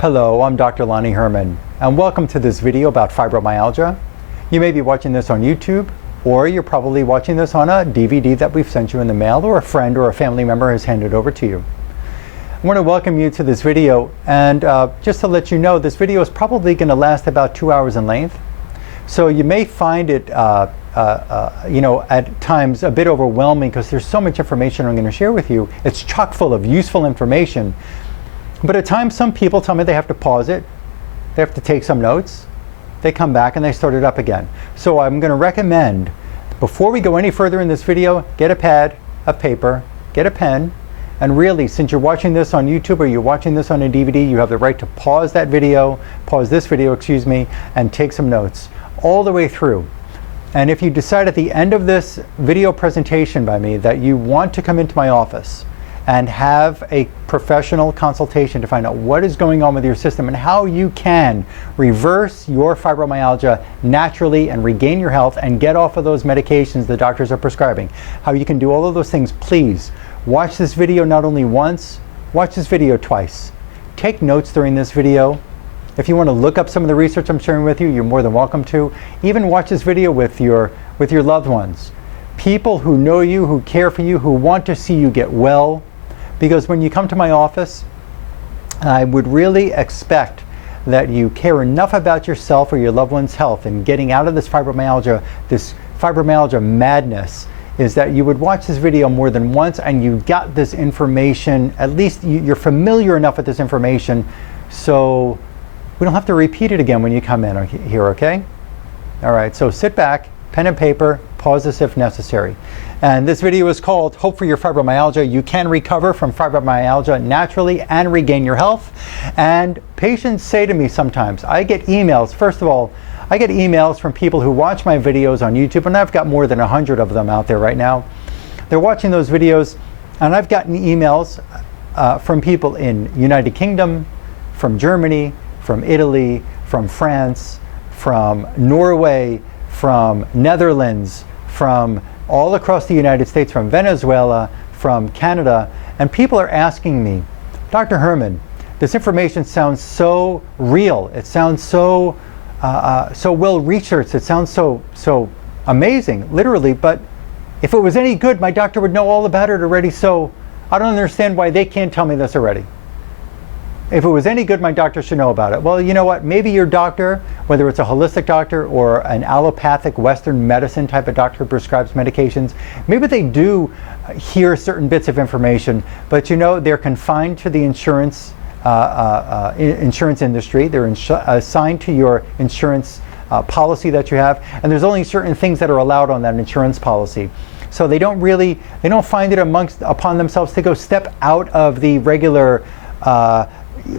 Hello, I'm Dr. Lonnie Herman, and welcome to this video about fibromyalgia. You may be watching this on YouTube, or you're probably watching this on a DVD that we've sent you in the mail, or a friend or a family member has handed over to you. I want to welcome you to this video, and just to let you know, this video is probably going to last about 2 hours in length. So you may find it, at times a bit overwhelming because there's so much information I'm going to share with you. It's chock full of useful information. But at times, some people tell me they have to pause it, they have to take some notes, they come back and they start it up again. So I'm going to recommend, before we go any further in this video, get a pad, a paper, get a pen, and really, since you're watching this on YouTube or you're watching this on a DVD, you have the right to pause this video, and take some notes all the way through. And if you decide at the end of this video presentation by me that you want to come into my office and have a professional consultation to find out what is going on with your system and how you can reverse your fibromyalgia naturally and regain your health and get off of those medications the doctors are prescribing, how you can do all of those things, please watch this video not only once, watch this video twice. Take notes during this video. If you want to look up some of the research I'm sharing with you, you're more than welcome to. Even watch this video with your loved ones. People who know you, who care for you, who want to see you get well. Because when you come to my office, I would really expect that you care enough about yourself or your loved one's health and getting out of this fibromyalgia madness, is that you would watch this video more than once and you got this information, at least you're familiar enough with this information, so we don't have to repeat it again when you come in here, okay? All right, so sit back, pen and paper, pause this if necessary. And this video is called Hope for Your Fibromyalgia. You can recover from fibromyalgia naturally and regain your health. And patients say to me sometimes, I get emails, first of all, I get emails from people who watch my videos on YouTube, and I've got more than 100 of them out there right now. They're watching those videos, and I've gotten emails from people in United Kingdom, from Germany, from Italy, from France, from Norway, from Netherlands, from all across the United States, from Venezuela, from Canada, and people are asking me, Dr. Herman, this information sounds so real, it sounds so well researched, it sounds so amazing, literally, but if it was any good, my doctor would know all about it already, so I don't understand why they can't tell me this already. If it was any good, my doctor should know about it. Well, you know what? Maybe your doctor, whether it's a holistic doctor or an allopathic Western medicine type of doctor who prescribes medications, maybe they do hear certain bits of information, but they're confined to the insurance industry. They're assigned to your insurance policy that you have, and there's only certain things that are allowed on that insurance policy. So they don't find it upon themselves to go step out of the regular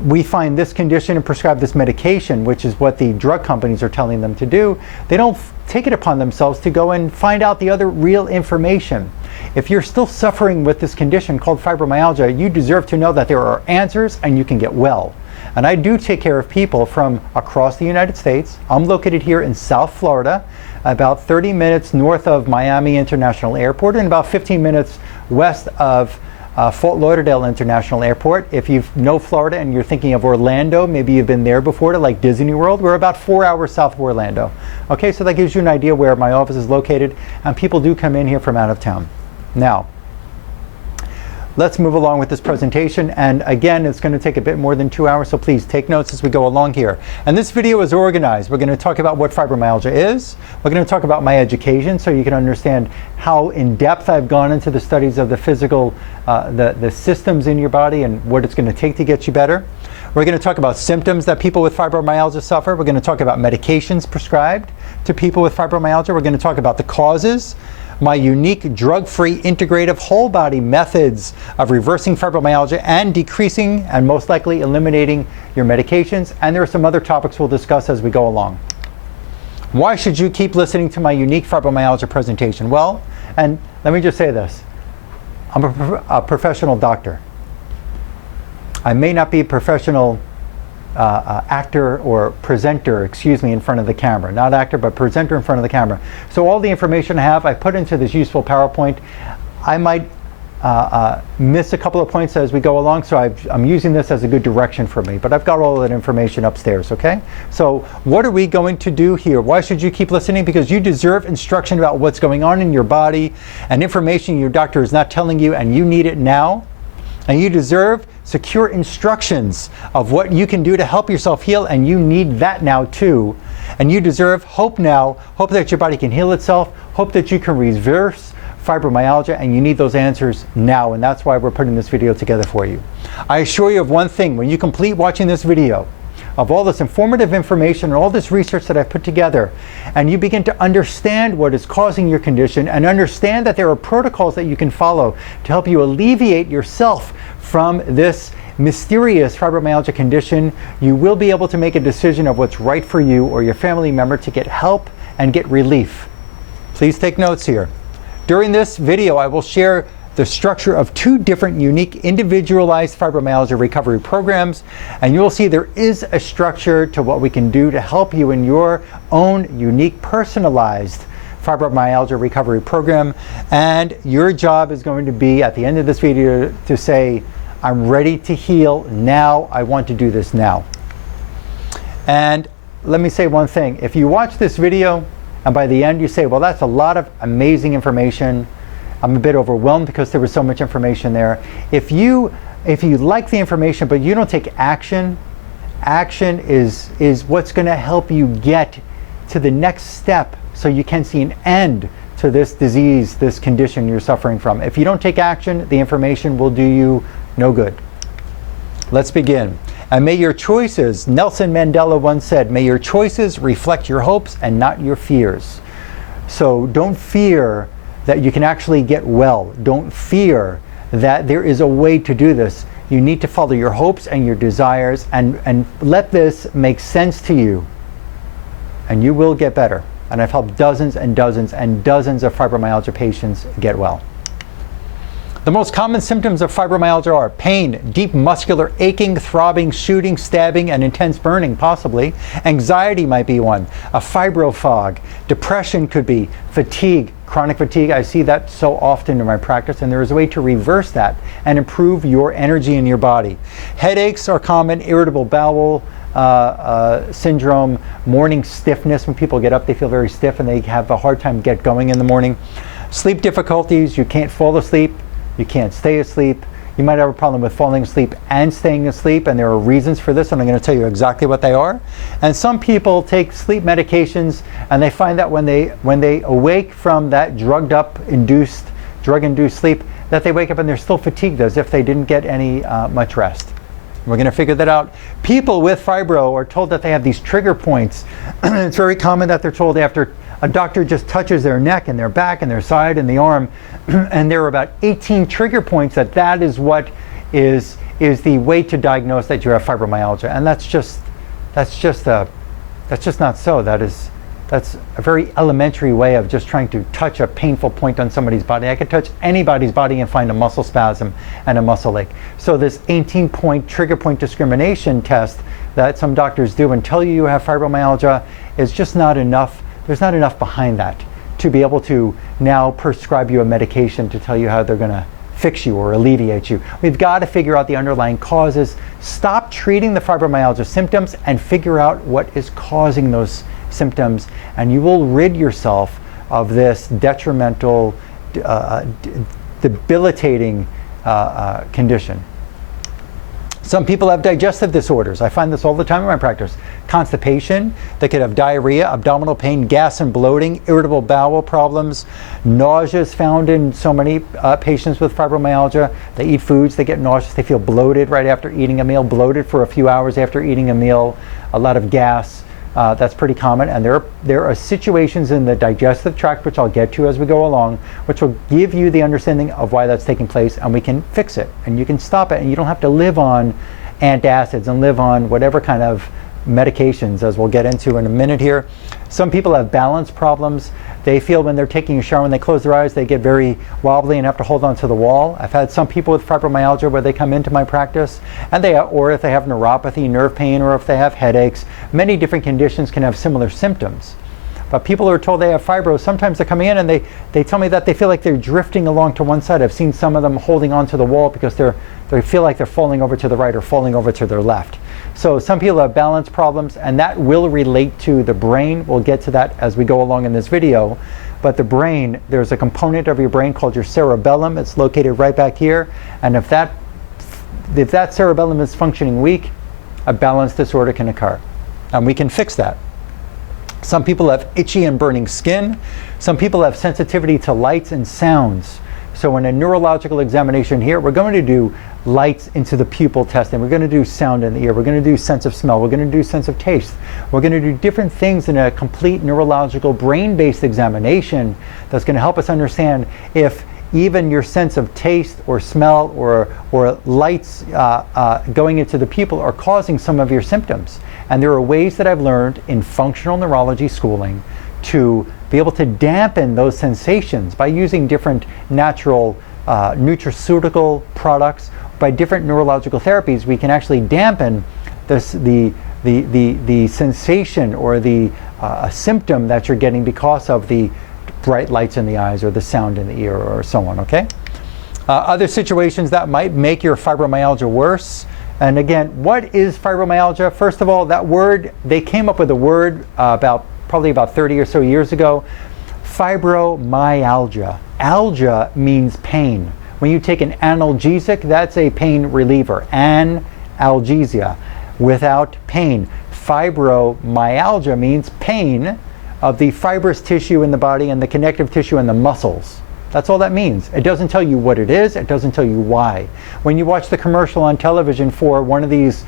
we find this condition and prescribe this medication, which is what the drug companies are telling them to do. They don't take it upon themselves to go and find out the other real information. If you're still suffering with this condition called fibromyalgia, you deserve to know that there are answers and you can get well. And I do take care of people from across the United States. I'm located here in South Florida, about 30 minutes north of Miami International Airport and about 15 minutes west of Fort Lauderdale International Airport. If you know Florida and you're thinking of Orlando, maybe you've been there before to like Disney World, we're about 4 hours south of Orlando. Okay, so that gives you an idea where my office is located, and people do come in here from out of town. Now, let's move along with this presentation, and again, it's going to take a bit more than 2 hours, so please take notes as we go along here. And this video is organized. We're going to talk about what fibromyalgia is. We're going to talk about my education so you can understand how in depth I've gone into the studies of the physical, the systems in your body and what it's going to take to get you better. We're going to talk about symptoms that people with fibromyalgia suffer. We're going to talk about medications prescribed to people with fibromyalgia. We're going to talk about the causes, my unique drug-free integrative whole body methods of reversing fibromyalgia and decreasing and most likely eliminating your medications. And there are some other topics we'll discuss as we go along. Why should you keep listening to my unique fibromyalgia presentation? Well, and let me just say this. I'm a professional doctor. I may not be a professional actor or presenter, in front of the camera. Not actor, but presenter in front of the camera. So all the information I have, I put into this useful PowerPoint. I might miss a couple of points as we go along, so I'm using this as a good direction for me, but I've got all that information upstairs, okay? So what are we going to do here? Why should you keep listening? Because you deserve instruction about what's going on in your body and information your doctor is not telling you, and you need it now. And you deserve secure instructions of what you can do to help yourself heal, and you need that now too. And you deserve hope now, hope that your body can heal itself, hope that you can reverse fibromyalgia, and you need those answers now, and that's why we're putting this video together for you. I assure you of one thing: when you complete watching this video, of all this informative information and all this research that I've put together, and you begin to understand what is causing your condition and understand that there are protocols that you can follow to help you alleviate yourself from this mysterious fibromyalgia condition, you will be able to make a decision of what's right for you or your family member to get help and get relief. Please take notes here. During this video, I will share the structure of 2 different unique individualized fibromyalgia recovery programs, and you'll see there is a structure to what we can do to help you in your own unique personalized fibromyalgia recovery program. And your job is going to be at the end of this video to say, I'm ready to heal now, I want to do this now. And let me say one thing: if you watch this video and by the end you say, well, that's a lot of amazing information, I'm a bit overwhelmed because there was so much information there. If you like the information but you don't take action, action is what's going to help you get to the next step so you can see an end to this disease, this condition you're suffering from. If you don't take action, the information will do you no good. Let's begin. And may your choices, Nelson Mandela once said, may your choices reflect your hopes and not your fears. So don't fear that you can actually get well. Don't fear that there is a way to do this. You need to follow your hopes and your desires, and let this make sense to you, and you will get better. And I've helped dozens and dozens and dozens of fibromyalgia patients get well. The most common symptoms of fibromyalgia are pain, deep muscular aching, throbbing, shooting, stabbing, and intense burning, possibly. Anxiety might be one. A fibrofog. Depression could be. Fatigue, chronic fatigue. I see that so often in my practice, and there is a way to reverse that and improve your energy in your body. Headaches are common. Irritable bowel syndrome. Morning stiffness. When people get up, they feel very stiff and they have a hard time get going in the morning. Sleep difficulties. You can't fall asleep. You can't stay asleep. You might have a problem with falling asleep and staying asleep, and there are reasons for this, and I'm going to tell you exactly what they are. And some people take sleep medications, and they find that when they awake from that drug-induced sleep, that they wake up and they're still fatigued as if they didn't get any much rest. We're going to figure that out. People with fibro are told that they have these trigger points. It's very common that they're told after a doctor just touches their neck and their back and their side and the arm, and there are about 18 trigger points that is what is the way to diagnose that you have fibromyalgia. And that's just not so. That's a very elementary way of just trying to touch a painful point on somebody's body. I could touch anybody's body and find a muscle spasm and a muscle ache. So this 18-point trigger point discrimination test that some doctors do and tell you have fibromyalgia is just not enough. There's not enough behind that to be able to now prescribe you a medication to tell you how they're going to fix you or alleviate you. We've got to figure out the underlying causes, stop treating the fibromyalgia symptoms, and figure out what is causing those symptoms, and you will rid yourself of this detrimental, debilitating condition. Some people have digestive disorders. I find this all the time in my practice. Constipation, they could have diarrhea, abdominal pain, gas and bloating, irritable bowel problems. Nausea is found in so many patients with fibromyalgia. They eat foods, they get nauseous, they feel bloated right after eating a meal, bloated for a few hours after eating a meal, a lot of gas. That's pretty common, and there are situations in the digestive tract, which I'll get to as we go along, which will give you the understanding of why that's taking place, and we can fix it, and you can stop it, and you don't have to live on antacids and live on whatever kind of medications, as we'll get into in a minute here. Some people have balance problems. They feel when they're taking a shower, when they close their eyes, they get very wobbly and have to hold on to the wall. I've had some people with fibromyalgia where they come into my practice, and or if they have neuropathy, nerve pain, or if they have headaches, many different conditions can have similar symptoms. But people who are told they have fibro, sometimes they're coming in and they tell me that they feel like they're drifting along to one side. I've seen some of them holding onto the wall because they feel like they're falling over to the right or falling over to their left. So some people have balance problems, and that will relate to the brain. We'll get to that as we go along in this video. But the brain, there's a component of your brain called your cerebellum. It's located right back here. And if that cerebellum is functioning weak, a balance disorder can occur. And we can fix that. Some people have itchy and burning skin. Some people have sensitivity to lights and sounds. So in a neurological examination here, we're going to do lights into the pupil testing. We're going to do sound in the ear. We're going to do sense of smell. We're going to do sense of taste. We're going to do different things in a complete neurological brain-based examination that's going to help us understand if even your sense of taste or smell or lights going into the pupil are causing some of your symptoms. And there are ways that I've learned in functional neurology schooling to be able to dampen those sensations by using different natural nutraceutical products. By different neurological therapies, we can actually dampen the sensation or the symptom that you're getting because of the bright lights in the eyes or the sound in the ear or so on, okay? Other situations that might make your fibromyalgia worse. And again, what is fibromyalgia? First of all, that word, they came up with a word probably about 30 or so years ago. Fibromyalgia. Algia means pain. When you take an analgesic, that's a pain reliever. Analgesia, without pain. Fibromyalgia means pain of the fibrous tissue in the body and the connective tissue in the muscles. That's all that means. It doesn't tell you what it is. It doesn't tell you why. When you watch the commercial on television for one of these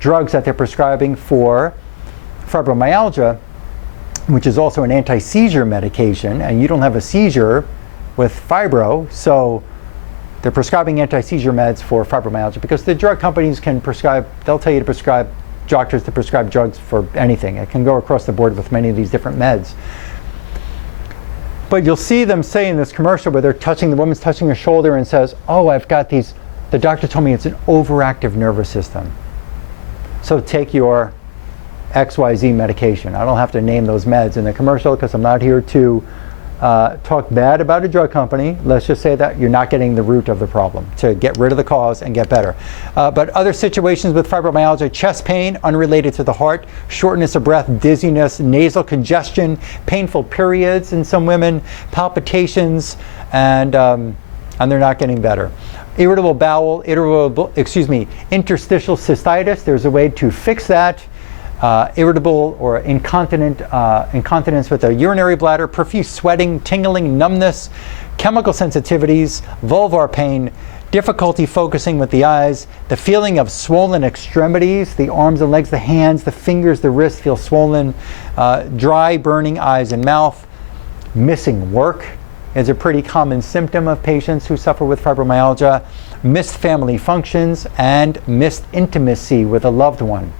drugs that they're prescribing for fibromyalgia, which is also an anti-seizure medication, and you don't have a seizure with fibro, so they're prescribing anti-seizure meds for fibromyalgia because the drug companies can prescribe, they'll tell you to prescribe, doctors to prescribe drugs for anything. It can go across the board with many of these different meds. But you'll see them say in this commercial where the woman's touching her shoulder and says, oh, I've got these, the doctor told me it's an overactive nervous system. So take your XYZ medication. I don't have to name those meds in the commercial because I'm not here to talk bad about a drug company. Let's just say that you're not getting the root of the problem, to get rid of the cause and get better. But other situations with fibromyalgia: chest pain unrelated to the heart, shortness of breath, dizziness, nasal congestion, painful periods in some women, palpitations, and they're not getting better. Irritable bowel, interstitial cystitis. There's a way to fix that. Irritable or incontinence with a urinary bladder, profuse sweating, tingling, numbness, chemical sensitivities, vulvar pain, difficulty focusing with the eyes, the feeling of swollen extremities, the arms and legs, the hands, the fingers, the wrists feel swollen, dry, burning eyes and mouth. Missing work is a pretty common symptom of patients who suffer with fibromyalgia. Missed family functions and missed intimacy with a loved one.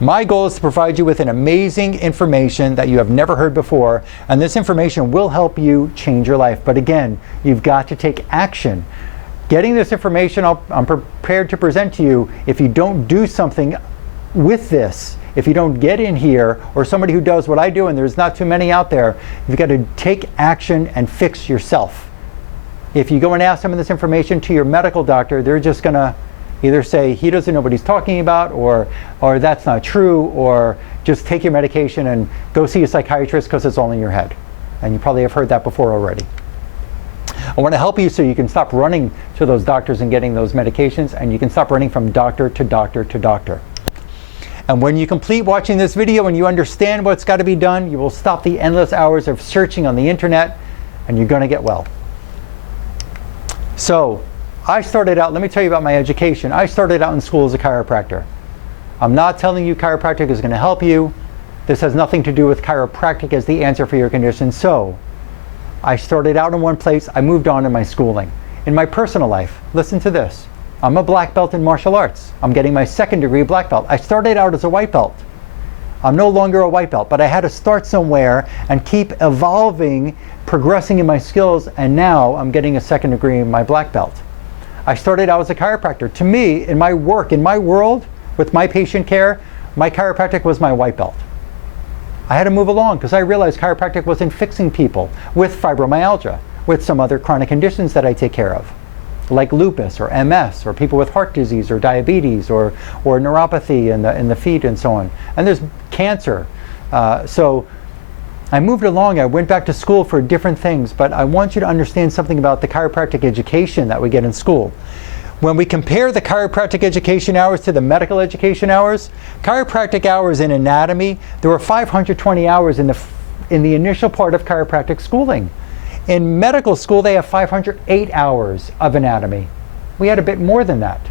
My goal is to provide you with an amazing information that you have never heard before, and this information will help you change your life. But again, you've got to take action. Getting this information I'm prepared to present to you. If you don't do something with this, if you don't get in here, or somebody who does what I do, and there's not too many out there, you've got to take action and fix yourself. If you go and ask some of this information to your medical doctor, they're just going to either say he doesn't know what he's talking about, or that's not true, or just take your medication and go see a psychiatrist because it's all in your head. And you probably have heard that before already. I want to help you so you can stop running to those doctors and getting those medications, and you can stop running from doctor to doctor to doctor. And when you complete watching this video and you understand what's got to be done, you will stop the endless hours of searching on the internet, and you're going to get well. So, I started out, let me tell you about my education. I started out in school as a chiropractor. I'm not telling you chiropractic is going to help you. This has nothing to do with chiropractic as the answer for your condition. So, I started out in one place, I moved on in my schooling. In my personal life, listen to this. I'm a black belt in martial arts. I'm getting my 2nd degree black belt. I started out as a white belt. I'm no longer a white belt, but I had to start somewhere and keep evolving, progressing in my skills, and now I'm getting a 2nd degree in my black belt. I started out as a chiropractor. To me, in my work, in my world, with my patient care, my chiropractic was my white belt. I had to move along because I realized chiropractic wasn't fixing people with fibromyalgia, with some other chronic conditions that I take care of, like lupus or MS or people with heart disease or diabetes or neuropathy in the feet and so on. And there's cancer. So I moved along. I went back to school for different things, but I want you to understand something about the chiropractic education that we get in school. When we compare the chiropractic education hours to the medical education hours, chiropractic hours in anatomy, there were 520 hours in the initial part of chiropractic schooling. In medical school, they have 508 hours of anatomy. We had a bit more than that.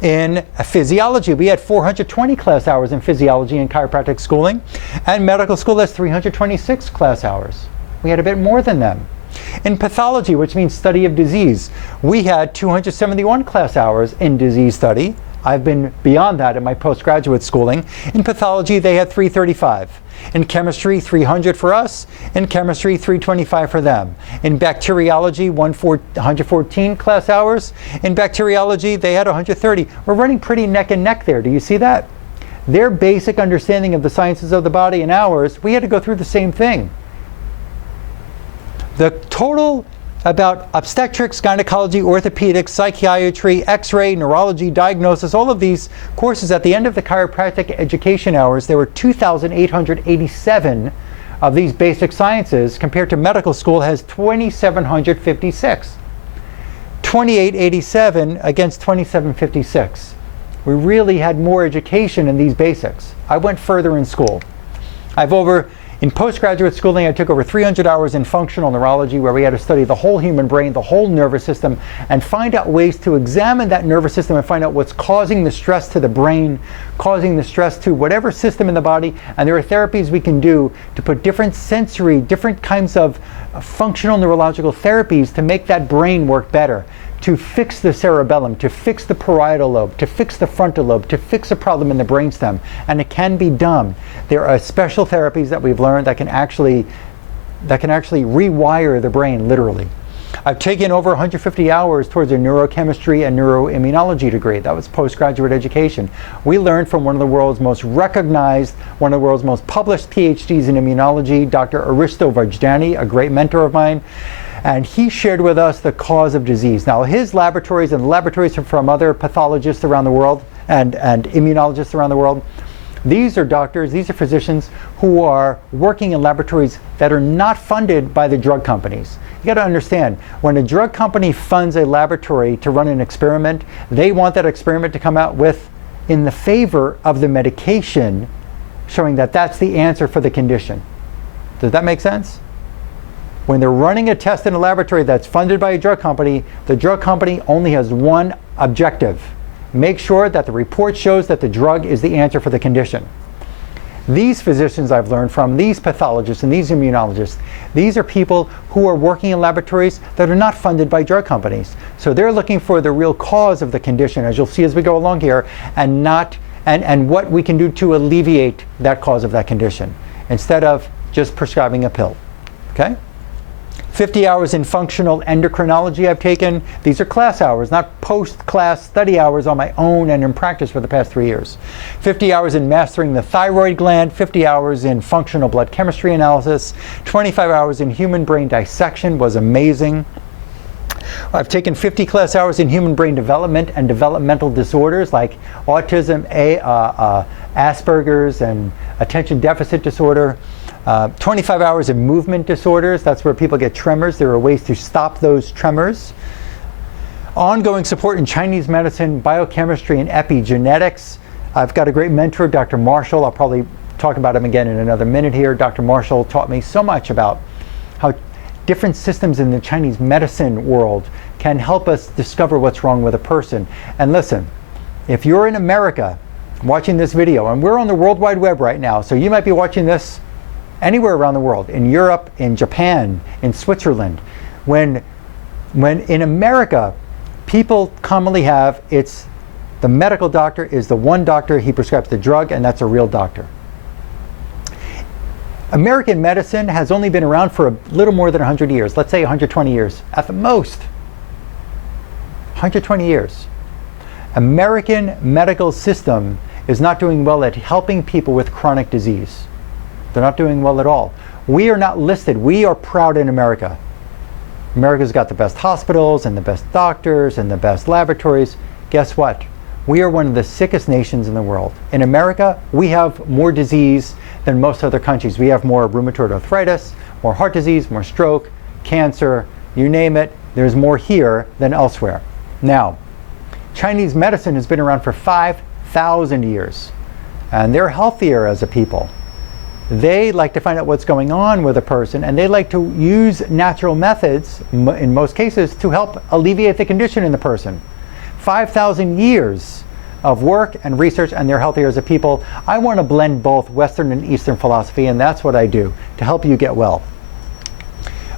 In physiology, we had 420 class hours in physiology and chiropractic schooling, and medical school has 326 class hours. We had a bit more than them. In pathology, which means study of disease, we had 271 class hours in disease study. I've been beyond that in my postgraduate schooling. In pathology, they had 335. In chemistry, 300 for us. In chemistry, 325 for them. In bacteriology, 114 class hours. In bacteriology, they had 130. We're running pretty neck and neck there. Do you see that? Their basic understanding of the sciences of the body and ours, we had to go through the same thing. The total about obstetrics, gynecology, orthopedics, psychiatry, x-ray, neurology, diagnosis, all of these courses at the end of the chiropractic education hours, there were 2,887 of these basic sciences compared to medical school has 2,756. 2,887 against 2,756. We really had more education in these basics. I went further in school. In postgraduate schooling, I took over 300 hours in functional neurology, where we had to study the whole human brain, the whole nervous system, and find out ways to examine that nervous system and find out what's causing the stress to the brain, causing the stress to whatever system in the body. And there are therapies we can do to put different kinds of functional neurological therapies to make that brain work better, to fix the cerebellum, to fix the parietal lobe, to fix the frontal lobe, to fix a problem in the brainstem. And it can be done. There are special therapies that we've learned that can actually rewire the brain, literally. I've taken over 150 hours towards a neurochemistry and neuroimmunology degree. That was postgraduate education. We learned from one of the world's most recognized, one of the world's most published PhDs in immunology, Dr. Aristo Vajdani, a great mentor of mine. And he shared with us the cause of disease. Now, his laboratories and laboratories from other pathologists around the world and immunologists around the world, these are doctors, these are physicians who are working in laboratories that are not funded by the drug companies. You got to understand, when a drug company funds a laboratory to run an experiment, they want that experiment to come out in the favor of the medication, showing that that's the answer for the condition. Does that make sense? When they're running a test in a laboratory that's funded by a drug company, the drug company only has one objective: make sure that the report shows that the drug is the answer for the condition. These physicians I've learned from, these pathologists and these immunologists, these are people who are working in laboratories that are not funded by drug companies. So they're looking for the real cause of the condition, as you'll see as we go along here, and what we can do to alleviate that cause of that condition, instead of just prescribing a pill. Okay? 50 hours in functional endocrinology I've taken. These are class hours, not post-class study hours on my own and in practice for the past 3 years. 50 hours in mastering the thyroid gland, 50 hours in functional blood chemistry analysis, 25 hours in human brain dissection was amazing. I've taken 50 class hours in human brain development and developmental disorders like autism, Asperger's, and attention deficit disorder. 25 hours in movement disorders, that's where people get tremors. There are ways to stop those tremors. Ongoing support in Chinese medicine, biochemistry, and epigenetics. I've got a great mentor, Dr. Marshall. I'll probably talk about him again in another minute here. Dr. Marshall taught me so much about how different systems in the Chinese medicine world can help us discover what's wrong with a person. And listen, if you're in America watching this video, and we're on the World Wide Web right now, so you might be watching this anywhere around the world, in Europe, in Japan, in Switzerland. When in America, people commonly have, it's the medical doctor is the one doctor, he prescribes the drug, and that's a real doctor. American medicine has only been around for a little more than 100 years, let's say 120 years, at the most. 120 years. American medical system is not doing well at helping people with chronic disease. They're not doing well at all. We are not listed. We are proud in America. America's got the best hospitals and the best doctors and the best laboratories. Guess what? We are one of the sickest nations in the world. In America, we have more disease than most other countries. We have more rheumatoid arthritis, more heart disease, more stroke, cancer, you name it. There's more here than elsewhere. Now, Chinese medicine has been around for 5,000 years, and they're healthier as a people. They like to find out what's going on with a person, and they like to use natural methods, in most cases, to help alleviate the condition in the person. 5,000 years of work and research, and they're healthier as a people. I want to blend both Western and Eastern philosophy, and that's what I do to help you get well.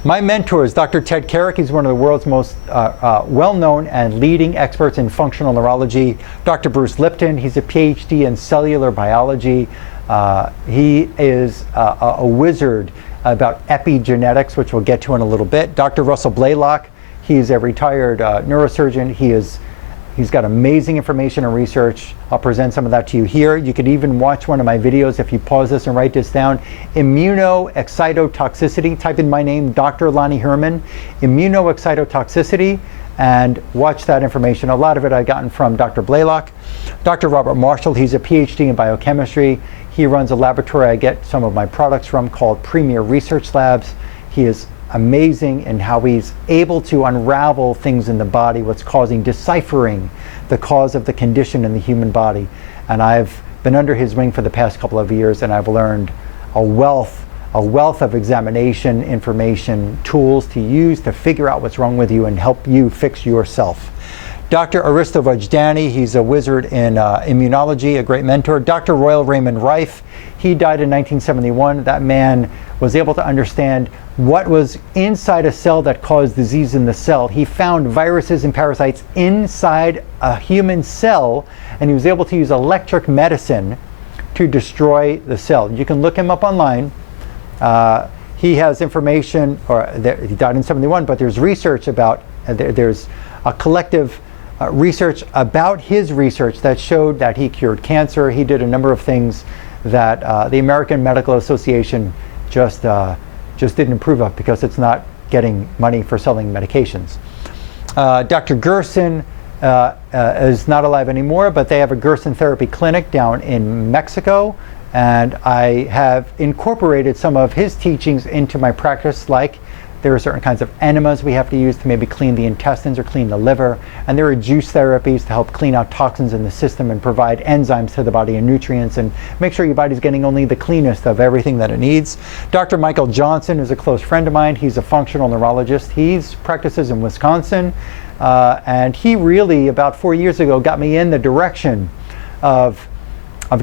My mentor is Dr. Ted Carrick. He's one of the world's most well-known and leading experts in functional neurology. Dr. Bruce Lipton, he's a PhD in cellular biology. He is a wizard about epigenetics, which we'll get to in a little bit. Dr. Russell Blaylock, he's a retired neurosurgeon. He's got amazing information and research. I'll present some of that to you here. You could even watch one of my videos if you pause this and write this down. Immunoexcitotoxicity. Type in my name, Dr. Lonnie Herman. Immunoexcitotoxicity, and watch that information. A lot of it I've gotten from Dr. Blaylock. Dr. Robert Marshall, he's a PhD in biochemistry. He runs a laboratory I get some of my products from called Premier Research Labs. He is amazing in how he's able to unravel things in the body, what's causing, deciphering the cause of the condition in the human body. And I've been under his wing for the past couple of years, and I've learned a wealth of examination, information, tools to use to figure out what's wrong with you and help you fix yourself. Dr. Aristo Vajdani, he's a wizard in immunology, a great mentor. Dr. Royal Raymond Rife, he died in 1971. That man was able to understand what was inside a cell that caused disease in the cell. He found viruses and parasites inside a human cell, and he was able to use electric medicine to destroy the cell. You can look him up online. He has information, he died in 71, but there's research about, there's a collective research about his research that showed that he cured cancer. He did a number of things that the American Medical Association just didn't approve of because it's not getting money for selling medications. Dr. Gerson is not alive anymore, but they have a Gerson therapy clinic down in Mexico, and I have incorporated some of his teachings into my practice, like there are certain kinds of enemas we have to use to maybe clean the intestines or clean the liver, and there are juice therapies to help clean out toxins in the system and provide enzymes to the body and nutrients and make sure your body's getting only the cleanest of everything that it needs. Dr. Michael Johnson is a close friend of mine. He's a functional neurologist. He practices in Wisconsin, and he really, about 4 years ago, got me in the direction of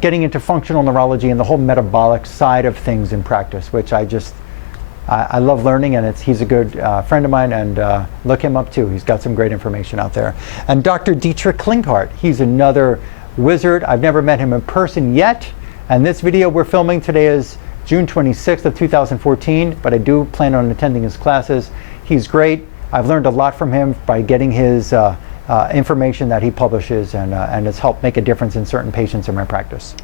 getting into functional neurology and the whole metabolic side of things in practice, which I love learning, and he's a good friend of mine, and look him up too. He's got some great information out there. And Dr. Dietrich Klinkhardt, he's another wizard. I've never met him in person yet, and this video we're filming today is June 26th of 2014, but I do plan on attending his classes. He's great. I've learned a lot from him by getting his information that he publishes, and it's helped make a difference in certain patients in my practice.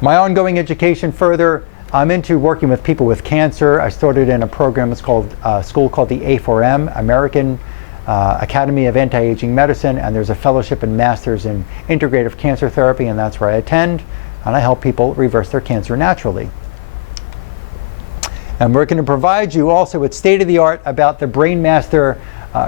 My ongoing education further, I'm into working with people with cancer. I started in a program, it's called school called the A4M, American Academy of Anti-Aging Medicine, and there's a fellowship and master's in integrative cancer therapy, and that's where I attend, and I help people reverse their cancer naturally. And we're going to provide you also with state-of-the-art about the BrainMaster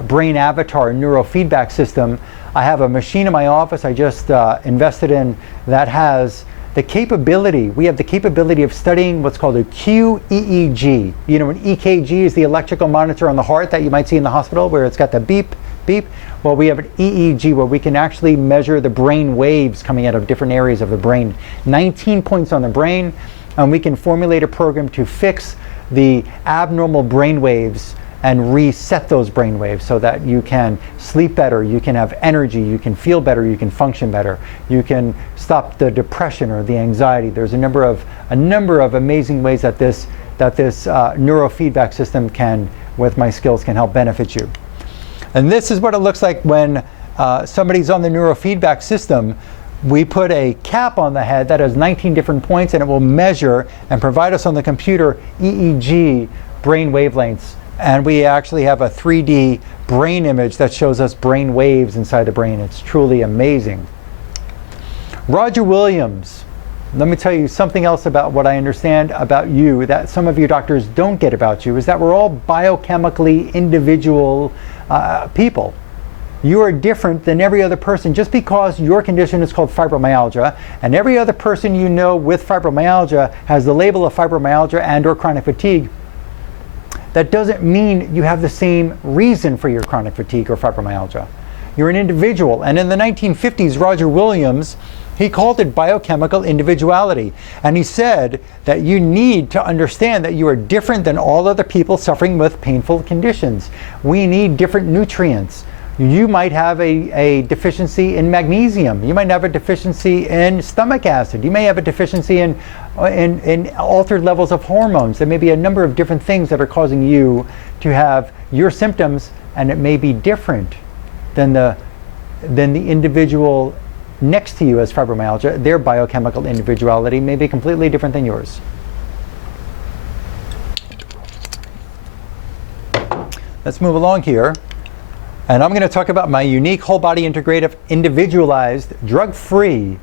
Brain Avatar neurofeedback system. I have a machine in my office I just invested in that has the capability, we have the capability of studying what's called a QEEG. You know, an EKG is the electrical monitor on the heart that you might see in the hospital where it's got the beep, beep. Well, we have an EEG where we can actually measure the brain waves coming out of different areas of the brain. 19 points on the brain, and we can formulate a program to fix the abnormal brain waves and reset those brain waves so that you can sleep better, you can have energy, you can feel better, you can function better, you can stop the depression or the anxiety. There's a number of amazing ways that this neurofeedback system can, with my skills, can help benefit you. And this is what it looks like when somebody's on the neurofeedback system. we put a cap on the head that has 19 different points, and it will measure and provide us on the computer EEG brain wavelengths. And we actually have a 3D brain image that shows us brain waves inside the brain. It's truly amazing. Roger Williams. Let me tell you something else about what I understand about you that some of you doctors don't get about you, is that we're all biochemically individual people. You are different than every other person just because your condition is called fibromyalgia, and every other person you know with fibromyalgia has the label of fibromyalgia and or chronic fatigue. That doesn't mean you have the same reason for your chronic fatigue or fibromyalgia. You're an individual. And in the 1950s, Roger Williams, he called it biochemical individuality. And he said that you need to understand that you are different than all other people suffering with painful conditions. We need different nutrients. You might have a deficiency in magnesium. You might have a deficiency in stomach acid. You may have a deficiency in altered levels of hormones. There may be a number of different things that are causing you to have your symptoms, and it may be different than the individual next to you as fibromyalgia. Their biochemical individuality may be completely different than yours. Let's move along here. And I'm going to talk about my unique whole body integrative, individualized, drug-free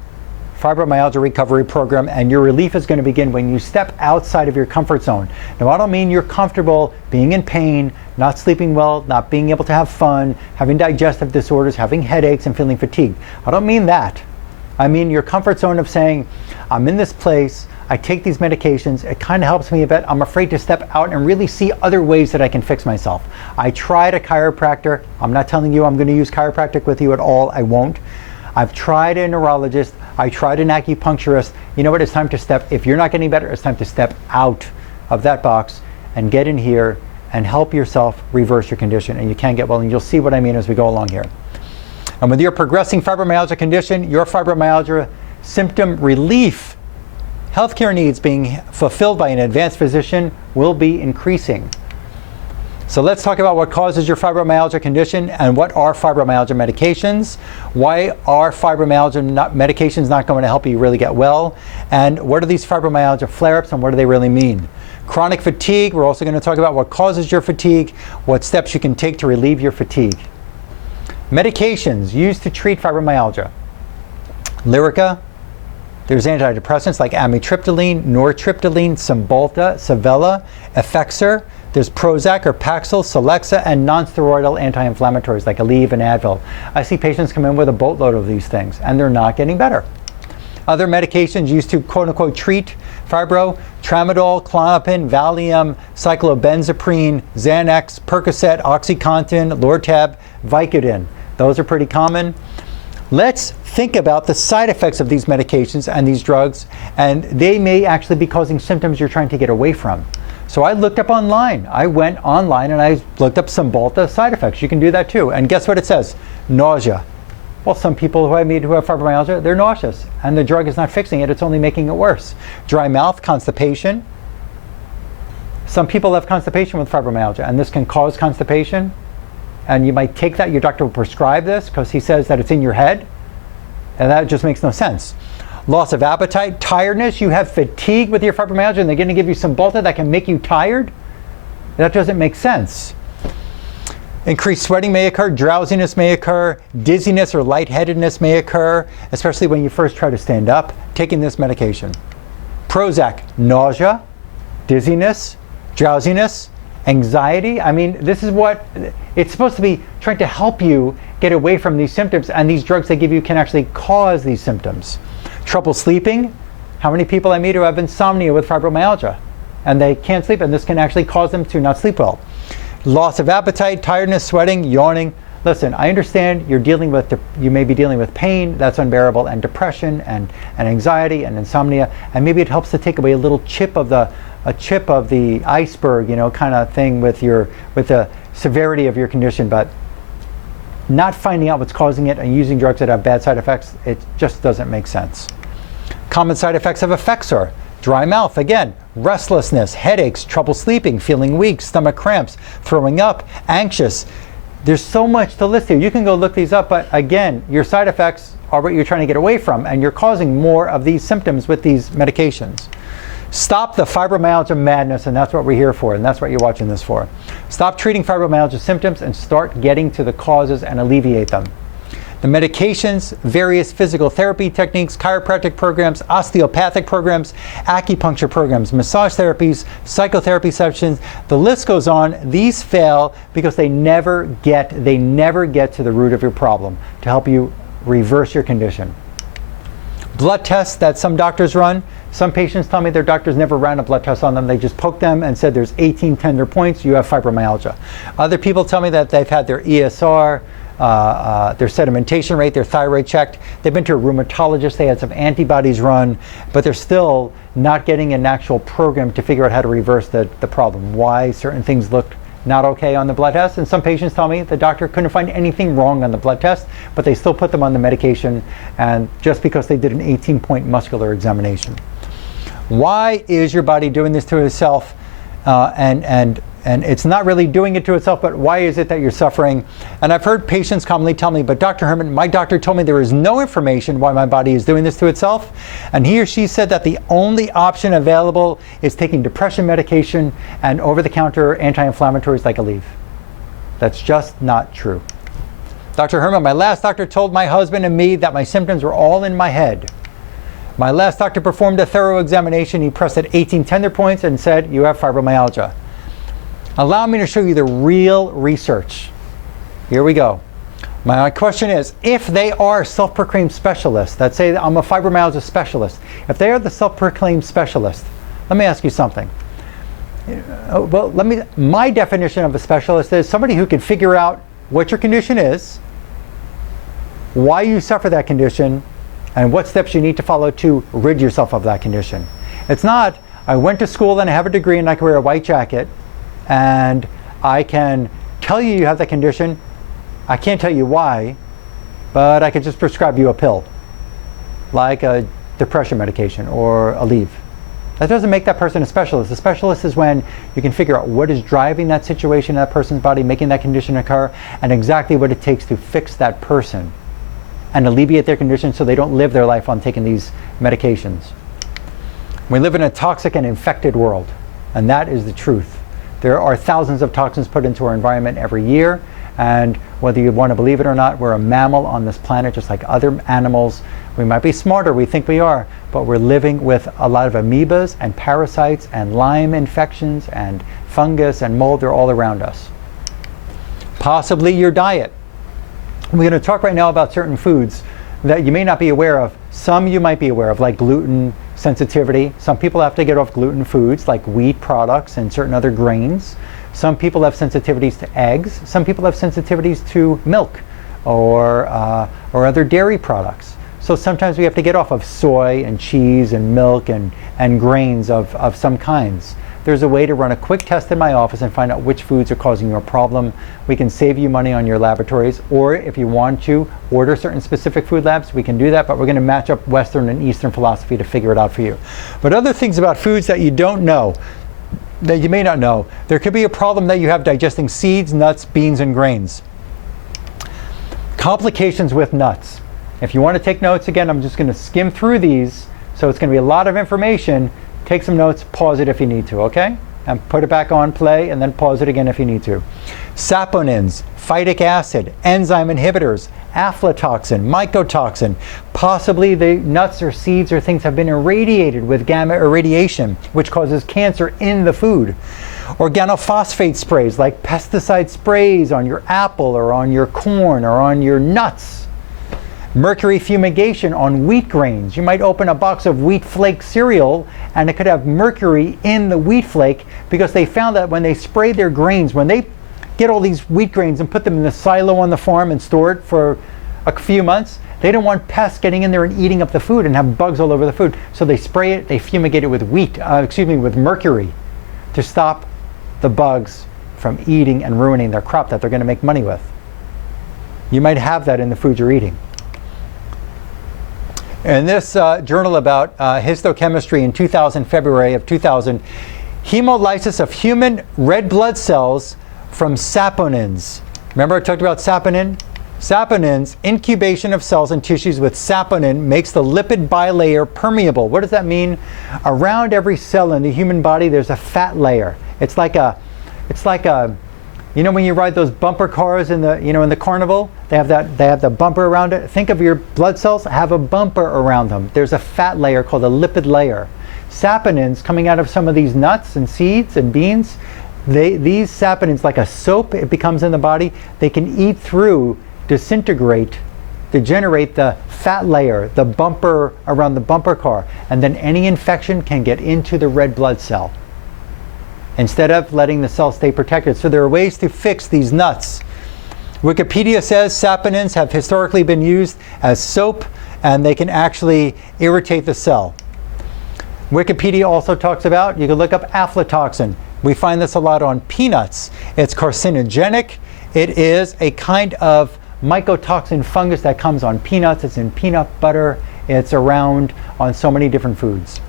fibromyalgia recovery program, and your relief is going to begin when you step outside of your comfort zone. Now, I don't mean you're comfortable being in pain, not sleeping well, not being able to have fun, having digestive disorders, having headaches, and feeling fatigued. I don't mean that. I mean your comfort zone of saying, I'm in this place, I take these medications, it kind of helps me a bit, I'm afraid to step out and really see other ways that I can fix myself. I tried a chiropractor. I'm not telling you I'm going to use chiropractic with you at all. I won't. I've tried a neurologist. I tried an acupuncturist. You know what? It's time to step, if you're not getting better, it's time to step out of that box and get in here and help yourself reverse your condition. And you can get well, and you'll see what I mean as we go along here. And with your progressing fibromyalgia condition, your fibromyalgia symptom relief healthcare needs being fulfilled by an advanced physician will be increasing. So let's talk about what causes your fibromyalgia condition and what are fibromyalgia medications. Why are fibromyalgia medications not going to help you really get well? And what are these fibromyalgia flare-ups and what do they really mean? Chronic fatigue, we're also going to talk about what causes your fatigue, what steps you can take to relieve your fatigue. Medications used to treat fibromyalgia. Lyrica. There's antidepressants like amitriptyline, nortriptyline, Cymbalta, Savella, Effexor. There's Prozac or Paxil, Celexa, and non-steroidal anti-inflammatories like Aleve and Advil. I see patients come in with a boatload of these things, and they're not getting better. Other medications used to quote-unquote treat fibro: Tramadol, Klonopin, Valium, cyclobenzaprine, Xanax, Percocet, OxyContin, Lortab, Vicodin. Those are pretty common. Let's think about the side effects of these medications and these drugs, and they may actually be causing symptoms you're trying to get away from. So I looked up online. I went online and I looked up Cymbalta side effects. You can do that too. And guess what it says? Nausea. Well, some people who I meet who have fibromyalgia, they're nauseous, and the drug is not fixing it, it's only making it worse. Dry mouth, constipation. Some people have constipation with fibromyalgia, and this can cause constipation. And you might take that, your doctor will prescribe this because he says that it's in your head, and that just makes no sense. Loss of appetite, tiredness, you have fatigue with your fibromyalgia and they're going to give you Cymbalta that can make you tired? That doesn't make sense. Increased sweating may occur, drowsiness may occur, dizziness or lightheadedness may occur, especially when you first try to stand up taking this medication. Prozac, nausea, dizziness, drowsiness, anxiety. I mean, this is what it's supposed to be, trying to help you get away from these symptoms, and these drugs they give you can actually cause these symptoms. Trouble sleeping. How many people I meet who have insomnia with fibromyalgia and they can't sleep, and this can actually cause them to not sleep well. Loss of appetite, tiredness, sweating, yawning. Listen, I understand you're dealing with, you may be dealing with pain that's unbearable, and depression and anxiety and insomnia, and maybe it helps to take away a little chip of the iceberg, you know, kind of thing with the severity of your condition. But not finding out what's causing it and using drugs that have bad side effects, it just doesn't make sense. Common side effects of Effexor: dry mouth, again, restlessness, headaches, trouble sleeping, feeling weak, stomach cramps, throwing up, anxious. There's so much to list here. You can go look these up, but again, your side effects are what you're trying to get away from, and you're causing more of these symptoms with these medications. Stop the fibromyalgia madness, and that's what we're here for, and that's what you're watching this for. Stop treating fibromyalgia symptoms and start getting to the causes and alleviate them. The medications, various physical therapy techniques, chiropractic programs, osteopathic programs, acupuncture programs, massage therapies, psychotherapy sessions, the list goes on. These fail because they never get to the root of your problem to help you reverse your condition. Blood tests that some doctors run, some patients tell me their doctors never ran a blood test on them. They just poked them and said there's 18 tender points, you have fibromyalgia. Other people tell me that they've had their ESR, their sedimentation rate, their thyroid checked. They've been to a rheumatologist, they had some antibodies run, but they're still not getting an actual program to figure out how to reverse the problem. Why certain things look not okay on the blood test. And some patients tell me the doctor couldn't find anything wrong on the blood test, but they still put them on the medication, and just because they did an 18-point muscular examination. Why is your body doing this to itself? And it's not really doing it to itself, but why is it that you're suffering? And I've heard patients commonly tell me, but Dr. Herman, my doctor told me there is no information why my body is doing this to itself. And he or she said that the only option available is taking depression medication and over-the-counter anti-inflammatories like Aleve. That's just not true. Dr. Herman, my last doctor told my husband and me that my symptoms were all in my head. My last doctor performed a thorough examination. He pressed at 18 tender points and said, you have fibromyalgia. Allow me to show you the real research. Here we go. My question is, if they are self-proclaimed specialists that say I'm a fibromyalgia specialist, if they are the self-proclaimed specialist, let me ask you something. Well, my definition of a specialist is somebody who can figure out what your condition is, why you suffer that condition, and what steps you need to follow to rid yourself of that condition. It's not, I went to school and I have a degree and I can wear a white jacket and I can tell you you have that condition. I can't tell you why, but I can just prescribe you a pill, like a depression medication or Aleve. That doesn't make that person a specialist. A specialist is when you can figure out what is driving that situation in that person's body, making that condition occur, and exactly what it takes to fix that person and alleviate their condition so they don't live their life on taking these medications. We live in a toxic and infected world, and that is the truth. There are thousands of toxins put into our environment every year, and whether you want to believe it or not, we're a mammal on this planet just like other animals. We might be smarter, we think we are, but we're living with a lot of amoebas and parasites and Lyme infections and fungus and mold. They're all around us. Possibly your diet. We're going to talk right now about certain foods that you may not be aware of. Some you might be aware of, like gluten sensitivity. Some people have to get off gluten foods like wheat products and certain other grains. Some people have sensitivities to eggs. Some people have sensitivities to milk or other dairy products. So sometimes we have to get off of soy and cheese and milk and grains of some kinds. There's a way to run a quick test in my office and find out which foods are causing you a problem. We can save you money on your laboratories, or if you want to order certain specific food labs, we can do that, but we're going to match up Western and Eastern philosophy to figure it out for you. But other things about foods that you don't know, that you may not know, there could be a problem that you have digesting seeds, nuts, beans, and grains. Complications with nuts. If you want to take notes, again, I'm just going to skim through these, so it's going to be a lot of information. Take some notes, pause it if you need to, okay? And put it back on play, and then pause it again if you need to. Saponins, phytic acid, enzyme inhibitors, aflatoxin, mycotoxin. Possibly the nuts or seeds or things have been irradiated with gamma irradiation, which causes cancer in the food. Organophosphate sprays, like pesticide sprays on your apple or on your corn or on your nuts. Mercury fumigation on wheat grains. You might open a box of wheat flake cereal and it could have mercury in the wheat flake because they found that when they spray their grains, when they get all these wheat grains and put them in the silo on the farm and store it for a few months, they don't want pests getting in there and eating up the food and have bugs all over the food. So they spray it, they fumigate it with with mercury to stop the bugs from eating and ruining their crop that they're going to make money with. You might have that in the food you're eating. In this journal about histochemistry in February of 2000, hemolysis of human red blood cells from saponins. Remember I talked about saponin? Saponins, incubation of cells and tissues with saponin makes the lipid bilayer permeable. What does that mean? Around every cell in the human body, there's a fat layer. It's like a, you know when you ride those bumper cars in the, in the carnival? They have the bumper around it. Think of your blood cells have a bumper around them. There's a fat layer called a lipid layer. Saponins coming out of some of these nuts and seeds and beans, these saponins, like a soap it becomes in the body, they can eat through, disintegrate, degenerate the fat layer, the bumper around the bumper car, and then any infection can get into the red blood cell instead of letting the cell stay protected. So there are ways to fix these nuts. Wikipedia says saponins have historically been used as soap and they can actually irritate the cell. Wikipedia also talks about, you can look up aflatoxin. We find this a lot on peanuts. It's carcinogenic. It is a kind of mycotoxin fungus that comes on peanuts. It's in peanut butter. It's around on so many different foods.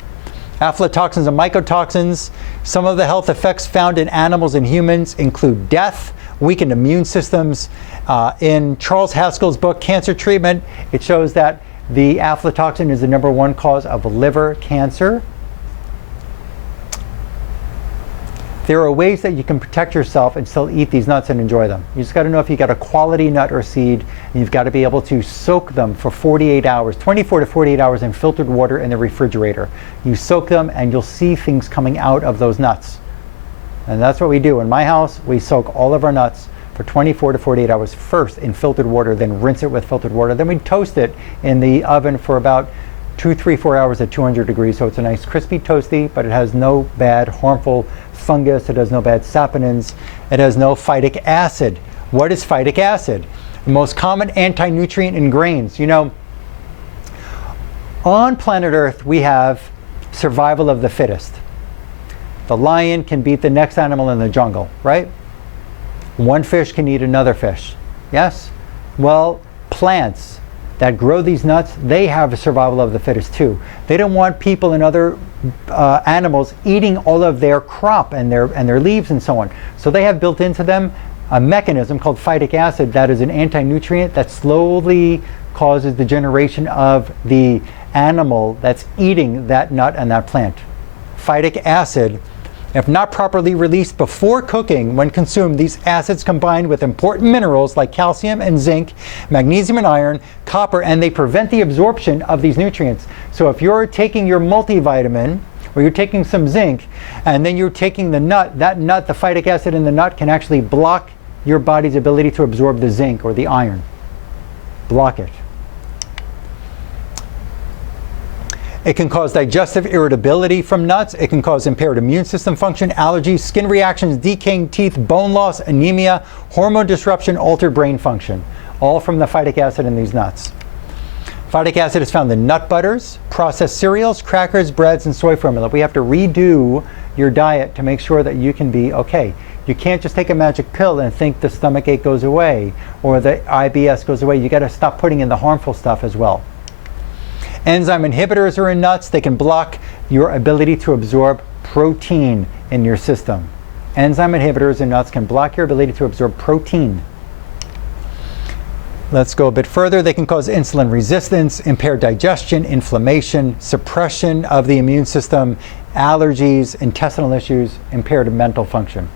Aflatoxins and mycotoxins. Some of the health effects found in animals and humans include death, weakened immune systems. In Charles Haskell's book, Cancer Treatment, it shows that the aflatoxin is the #1 cause of liver cancer. There are ways that you can protect yourself and still eat these nuts and enjoy them. You just got to know if you got a quality nut or seed, and you've got to be able to soak them for 48 hours, 24 to 48 hours in filtered water in the refrigerator. You soak them and you'll see things coming out of those nuts. And that's what we do. In my house, we soak all of our nuts for 24 to 48 hours first in filtered water, then rinse it with filtered water. Then we toast it in the oven for about 2, 3, 4 hours at 200 degrees. So it's a nice crispy toasty, but it has no bad harmful fungus. It has no bad saponins. It has no phytic acid. What is phytic acid? The most common anti-nutrient in grains. You know, on planet Earth, we have survival of the fittest. The lion can beat the next animal in the jungle, right? One fish can eat another fish. Yes? Well, plants that grow these nuts, they have a survival of the fittest too. They don't want people and other animals eating all of their crop and their leaves and so on. So they have built into them a mechanism called phytic acid that is an anti-nutrient that slowly causes the generation of the animal that's eating that nut and that plant. Phytic acid, if not properly released before cooking, when consumed, these acids combine with important minerals like calcium and zinc, magnesium and iron, copper, and they prevent the absorption of these nutrients. So if you're taking your multivitamin, or you're taking some zinc, and then you're taking the nut, that nut, the phytic acid in the nut can actually block your body's ability to absorb the zinc or the iron. Block it. It can cause digestive irritability from nuts. It can cause impaired immune system function, allergies, skin reactions, decaying teeth, bone loss, anemia, hormone disruption, altered brain function. All from the phytic acid in these nuts. Phytic acid is found in nut butters, processed cereals, crackers, breads, and soy formula. We have to redo your diet to make sure that you can be okay. You can't just take a magic pill and think the stomach ache goes away or the IBS goes away. You got to stop putting in the harmful stuff as well. Enzyme inhibitors are in nuts. They can block your ability to absorb protein in your system. Enzyme inhibitors in nuts can block your ability to absorb protein. Let's go a bit further. They can cause insulin resistance, impaired digestion, inflammation, suppression of the immune system, allergies, intestinal issues, impaired mental function.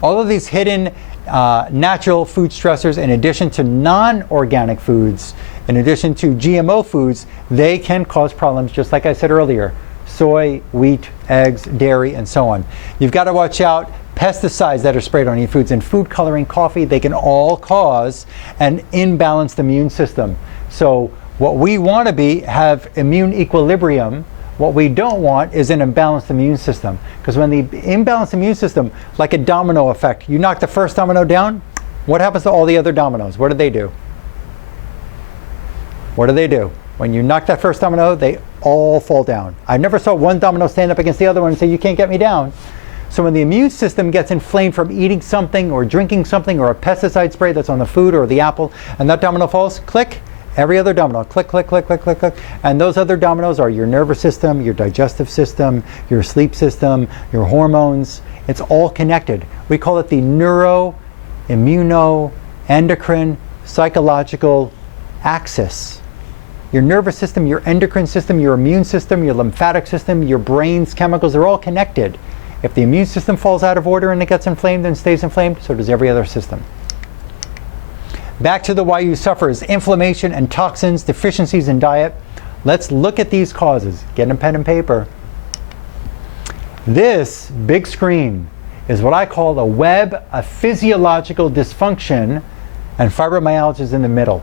All of these hidden natural food stressors, in addition to non-organic foods, in addition to GMO foods, they can cause problems, just like I said earlier. Soy, wheat, eggs, dairy, and so on. You've got to watch out. Pesticides that are sprayed on your foods and food coloring, coffee, they can all cause an imbalanced immune system. So what we want to have immune equilibrium. What we don't want is an imbalanced immune system. Because when the imbalanced immune system, like a domino effect, you knock the first domino down, what happens to all the other dominoes? What do they do? What do they do? When you knock that first domino, they all fall down. I never saw one domino stand up against the other one and say, you can't get me down. So when the immune system gets inflamed from eating something or drinking something or a pesticide spray that's on the food or the apple, and that domino falls, click, every other domino, click, click, click, click, click, click. And those other dominoes are your nervous system, your digestive system, your sleep system, your hormones. It's all connected. We call it the neuroimmunoendocrine psychological axis. Your nervous system, your endocrine system, your immune system, your lymphatic system, your brain's chemicals are all connected. If the immune system falls out of order and it gets inflamed and stays inflamed, so does every other system. Back to the why you suffer is inflammation and toxins, deficiencies in diet. Let's look at these causes. Get a pen and paper. This big screen is what I call the web of physiological dysfunction, and fibromyalgia is in the middle.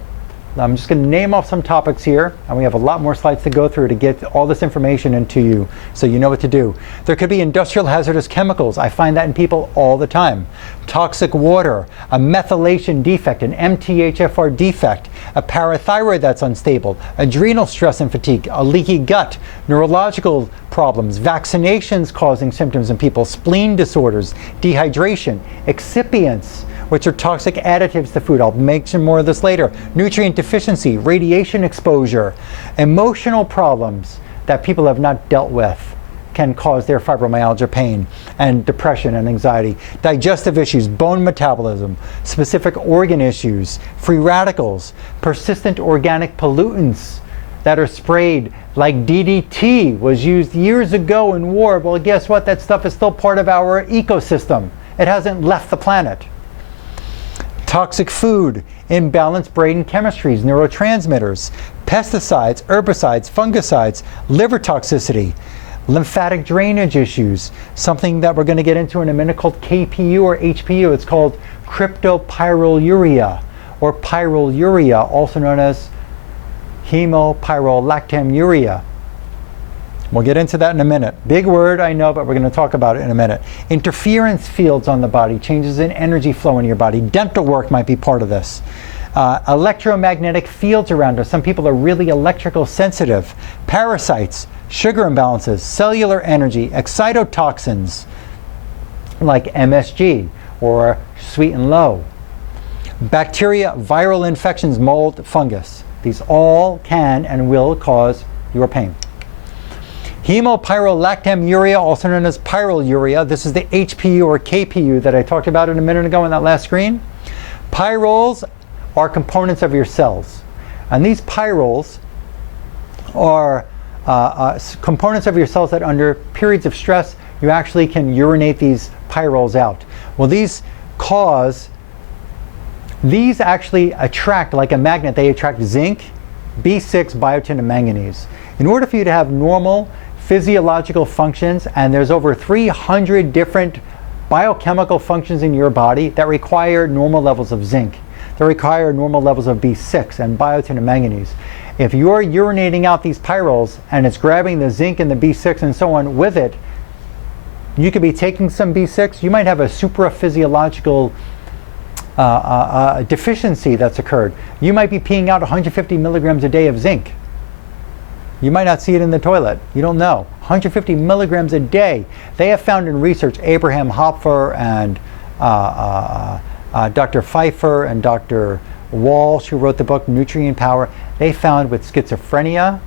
I'm just going to name off some topics here, and we have a lot more slides to go through to get all this information into you so you know what to do. There could be industrial hazardous chemicals. I find that in people all the time. Toxic water, a methylation defect, an MTHFR defect, a parathyroid that's unstable, adrenal stress and fatigue, a leaky gut, neurological problems, vaccinations causing symptoms in people, spleen disorders, dehydration, excipients, which are toxic additives to food. I'll mention more of this later. Nutrient deficiency, radiation exposure, emotional problems that people have not dealt with can cause their fibromyalgia pain, and depression and anxiety. Digestive issues, bone metabolism, specific organ issues, free radicals, persistent organic pollutants that are sprayed, like DDT was used years ago in war. Well, guess what? That stuff is still part of our ecosystem. It hasn't left the planet. Toxic food, imbalanced brain chemistries, neurotransmitters, pesticides, herbicides, fungicides, liver toxicity, lymphatic drainage issues, something that we're going to get into in a minute called KPU or HPU. It's called cryptopyroluria or pyroluria, also known as hemopyrolactamuria. We'll get into that in a minute. Big word, I know, but we're going to talk about it in a minute. Interference fields on the body, changes in energy flow in your body. Dental work might be part of this. Electromagnetic fields around us. Some people are really electrical sensitive. Parasites, sugar imbalances, cellular energy, excitotoxins like MSG or sweet and low. Bacteria, viral infections, mold, fungus. These all can and will cause your pain. Hemopyrolactamuria, also known as pyroluria. This is the HPU or KPU that I talked about a minute ago on that last screen. Pyrols are components of your cells. And these pyrols are components of your cells that under periods of stress, you actually can urinate these pyrols out. Well, these actually attract, like a magnet, they attract zinc, B6, biotin, and manganese. In order for you to have normal physiological functions, and there's over 300 different biochemical functions in your body that require normal levels of zinc. They require normal levels of B6 and biotin and manganese. If you're urinating out these pyrols and it's grabbing the zinc and the B6 and so on with it, you could be taking some B6, you might have a supraphysiological deficiency that's occurred. You might be peeing out 150 milligrams a day of zinc. You might not see it in the toilet. You don't know. 150 milligrams a day. They have found in research, Abraham Hopfer and Dr. Pfeiffer and Dr. Walsh, who wrote the book Nutrient Power, they found with schizophrenia,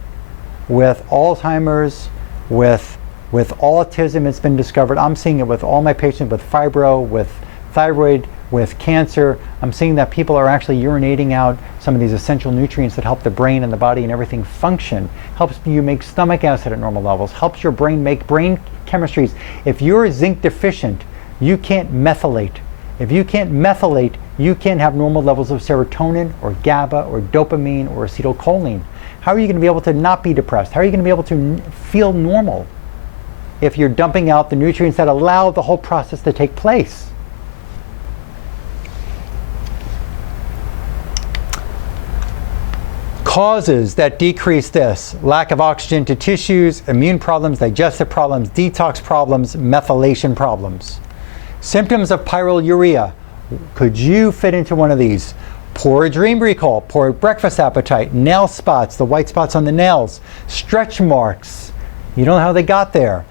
with Alzheimer's, with autism, it's been discovered. I'm seeing it with all my patients with fibro, with thyroid, with cancer. I'm seeing that people are actually urinating out some of these essential nutrients that help the brain and the body and everything function. Helps you make stomach acid at normal levels. Helps your brain make brain chemistries. If you're zinc deficient, you can't methylate. If you can't methylate, you can't have normal levels of serotonin or GABA or dopamine or acetylcholine. How are you going to be able to not be depressed? How are you going to be able to feel normal if you're dumping out the nutrients that allow the whole process to take place? Causes that decrease this: lack of oxygen to tissues, immune problems, digestive problems, detox problems, methylation problems. Symptoms of pyroluria. Could you fit into one of these? Poor dream recall, poor breakfast appetite, nail spots, the white spots on the nails, stretch marks. You don't know how they got there.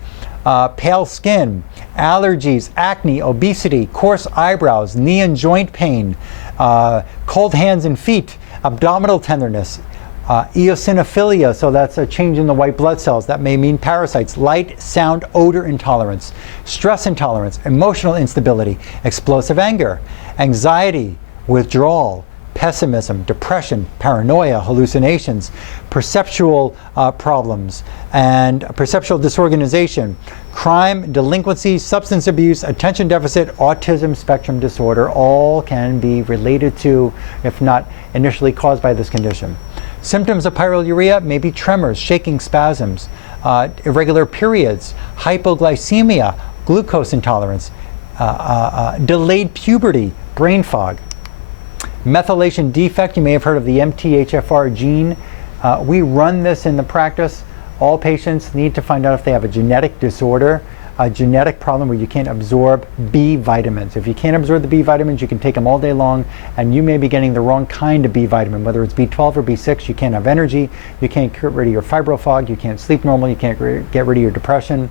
Pale skin, allergies, acne, obesity, coarse eyebrows, knee and joint pain, cold hands and feet, abdominal tenderness, eosinophilia, so that's a change in the white blood cells. That may mean parasites, light, sound, odor intolerance, stress intolerance, emotional instability, explosive anger, anxiety, withdrawal, pessimism, depression, paranoia, hallucinations, perceptual problems, and perceptual disorganization, crime, delinquency, substance abuse, attention deficit, autism spectrum disorder, all can be related to, if not initially caused by this condition. Symptoms of pyroluria may be tremors, shaking, spasms, irregular periods, hypoglycemia, glucose intolerance, delayed puberty, brain fog. Methylation defect, you may have heard of the MTHFR gene. We run this in the practice. All patients need to find out if they have a genetic disorder, a genetic problem where you can't absorb B vitamins. If you can't absorb the B vitamins, you can take them all day long, and you may be getting the wrong kind of B vitamin, whether it's B12 or B6. You can't have energy, you can't get rid of your fibrofog, you can't sleep normal, you can't get rid of your depression.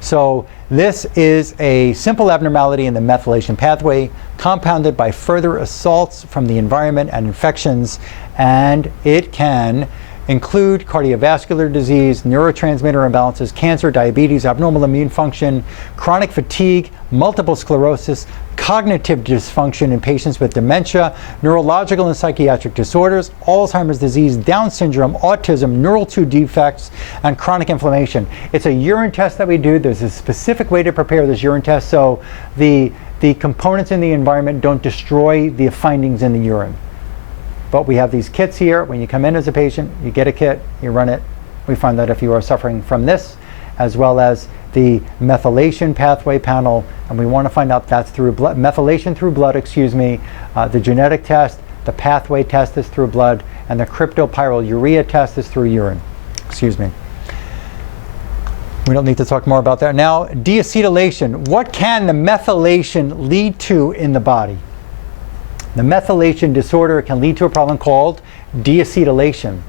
So this is a simple abnormality in the methylation pathway, compounded by further assaults from the environment and infections, and it can include cardiovascular disease, neurotransmitter imbalances, cancer, diabetes, abnormal immune function, chronic fatigue, multiple sclerosis, cognitive dysfunction in patients with dementia, neurological and psychiatric disorders, Alzheimer's disease, Down syndrome, autism, neural tube defects, and chronic inflammation. It's a urine test that we do. There's a specific way to prepare this urine test so the components in the environment don't destroy the findings in the urine. But we have these kits here. When you come in as a patient, you get a kit, you run it. We find that if you are suffering from this, as well as the methylation pathway panel, and we want to find out that's through blood, methylation through blood, the genetic test, the pathway test is through blood, and the cryptopyruria test is through urine. We don't need to talk more about that. Now, deacetylation. What can the methylation lead to in the body? The methylation disorder can lead to a problem called deacetylation.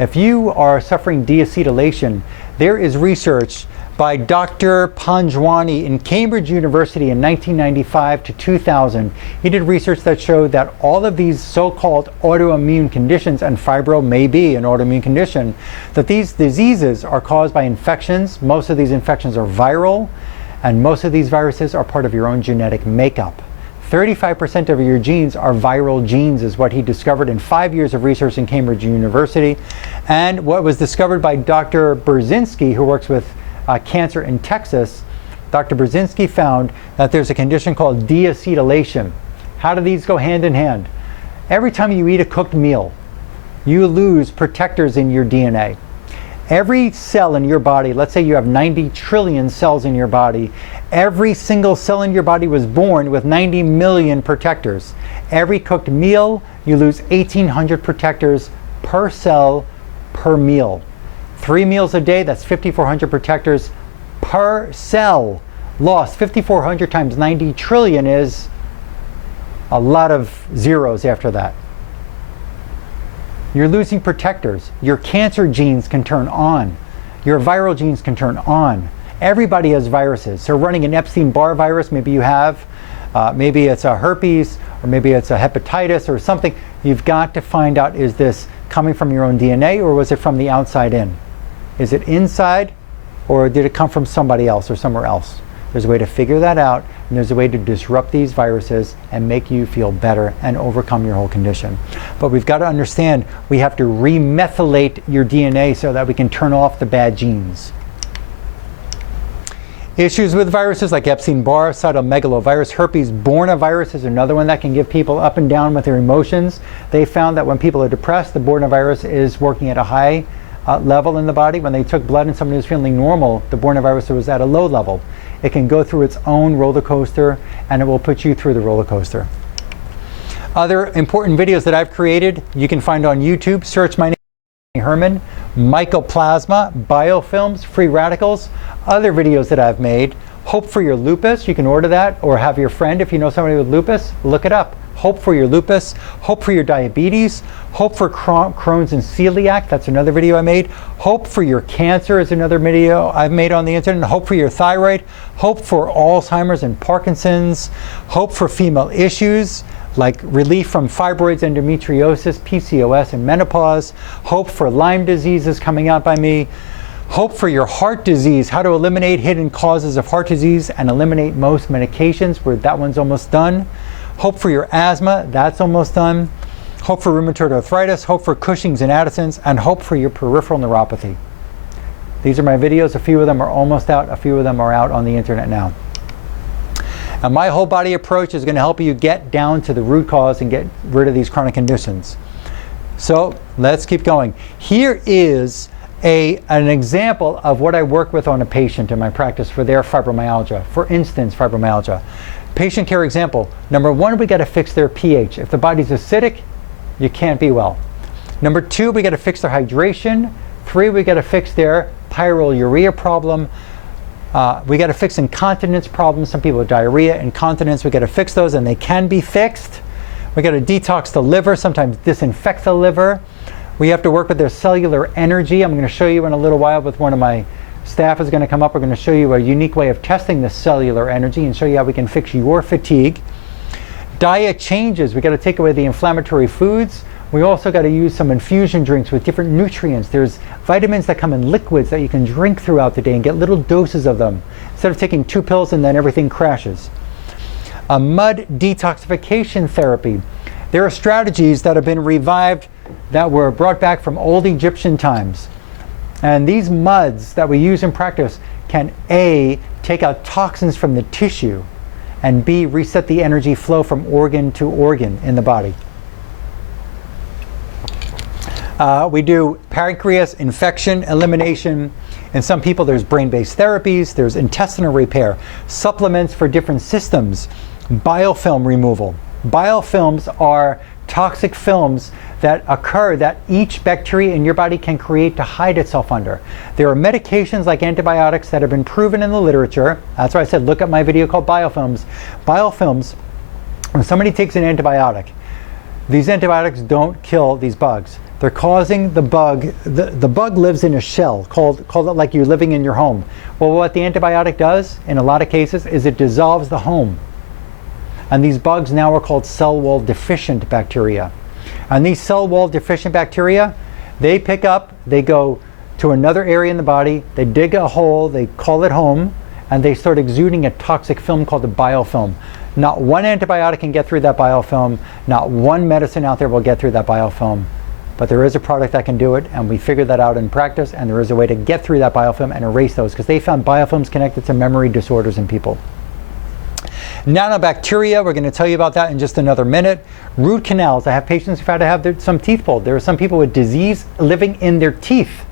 If you are suffering deacetylation, there is research by Dr. Panjwani in Cambridge University in 1995 to 2000. He did research that showed that all of these so-called autoimmune conditions, and fibro may be an autoimmune condition, that these diseases are caused by infections. Most of these infections are viral, and most of these viruses are part of your own genetic makeup. 35% of your genes are viral genes, is what he discovered in 5 years of research in Cambridge University. And what was discovered by Dr. Brzezinski, who works with cancer in Texas, Dr. Brzezinski found that there's a condition called deacetylation. How do these go hand in hand? Every time you eat a cooked meal, you lose protectors in your DNA. Every cell in your body, let's say you have 90 trillion cells in your body, every single cell in your body was born with 90 million protectors. Every cooked meal, you lose 1,800 protectors per cell per meal. 3 meals a day, that's 5,400 protectors per cell lost. 5,400 times 90 trillion is a lot of zeros after that. You're losing protectors. Your cancer genes can turn on. Your viral genes can turn on. Everybody has viruses. So running an Epstein-Barr virus, maybe you have, maybe it's a herpes, or maybe it's a hepatitis or something. You've got to find out, is this coming from your own DNA or was it from the outside in? Is it inside or did it come from somebody else or somewhere else? There's a way to figure that out, and there's a way to disrupt these viruses and make you feel better and overcome your whole condition. But we've got to understand we have to remethylate your DNA so that we can turn off the bad genes. Issues with viruses like Epstein-Barr, cytomegalovirus, herpes-borna virus is another one that can give people up and down with their emotions. They found that when people are depressed, the borna virus is working at a high level in the body. When they took blood and somebody was feeling normal, the borna virus was at a low level. It can go through its own roller coaster, and it will put you through the roller coaster. Other important videos that I've created, you can find on YouTube. Search my name, Herman, mycoplasma, biofilms, free radicals. Other videos that I've made, Hope for Your Lupus, you can order that, or have your friend, if you know somebody with lupus, look it up. Hope for Your Lupus, Hope for Your Diabetes, Hope for Crohn's and Celiac, that's another video I made. Hope for Your Cancer is another video I've made on the internet. Hope for Your Thyroid, Hope for Alzheimer's and Parkinson's, Hope for Female Issues, like relief from fibroids, endometriosis, PCOS, and menopause. Hope for Lyme disease is coming out by me. Hope for Your Heart Disease, how to eliminate hidden causes of heart disease and eliminate most medications, where that one's almost done. Hope for Your Asthma, that's almost done. hope for rheumatoid arthritis, hope for Cushing's and Addison's, and hope for your peripheral neuropathy. These are my videos. A few of them are almost out. A few of them are out on the internet now. And my whole body approach is going to help you get down to the root cause and get rid of these chronic conditions. So let's keep going. Here is an example of what I work with on a patient in my practice for their fibromyalgia. For instance, fibromyalgia. Patient care example. Number one, we got to fix their pH. If the body's acidic, you can't be well. Number two, we got to fix their hydration. Three, we got to fix their pyroluria problem. We got to fix incontinence problems. Some people have diarrhea, incontinence. We got to fix those, and they can be fixed. We got to detox the liver, sometimes disinfect the liver. We have to work with their cellular energy. I'm going to show you in a little while with one of my staff is going to come up. We're going to show you a unique way of testing the cellular energy and show you how we can fix your fatigue. Diet changes. We got to take away the inflammatory foods. We also got to use some infusion drinks with different nutrients. There's vitamins that come in liquids that you can drink throughout the day and get little doses of them instead of taking 2 pills and then everything crashes. A mud detoxification therapy. There are strategies that have been revived that were brought back from old Egyptian times. And these muds that we use in practice can A, take out toxins from the tissue, and B, reset the energy flow from organ to organ in the body. We do pancreas infection elimination. In some people, there's brain-based therapies, there's intestinal repair, supplements for different systems, biofilm removal. Biofilms are toxic films that occur that each bacteria in your body can create to hide itself under. There are medications like antibiotics that have been proven in the literature. That's why I said look at my video called Biofilms. Biofilms, when somebody takes an antibiotic, these antibiotics don't kill these bugs. They're causing the bug, the bug lives in a shell, call it like you're living in your home. Well, what the antibiotic does in a lot of cases is it dissolves the home. And these bugs now are called cell wall deficient bacteria. And these cell wall deficient bacteria, they pick up, they go to another area in the body, they dig a hole, they call it home, and they start exuding a toxic film called the biofilm. Not one antibiotic can get through that biofilm, not one medicine out there will get through that biofilm. But there is a product that can do it, and we figured that out in practice, and there is a way to get through that biofilm and erase those, because they found biofilms connected to memory disorders in people. Nanobacteria, we're going to tell you about that in just another minute. Root canals, I have patients who've had to have some teeth pulled. There are some people with disease living in their teeth.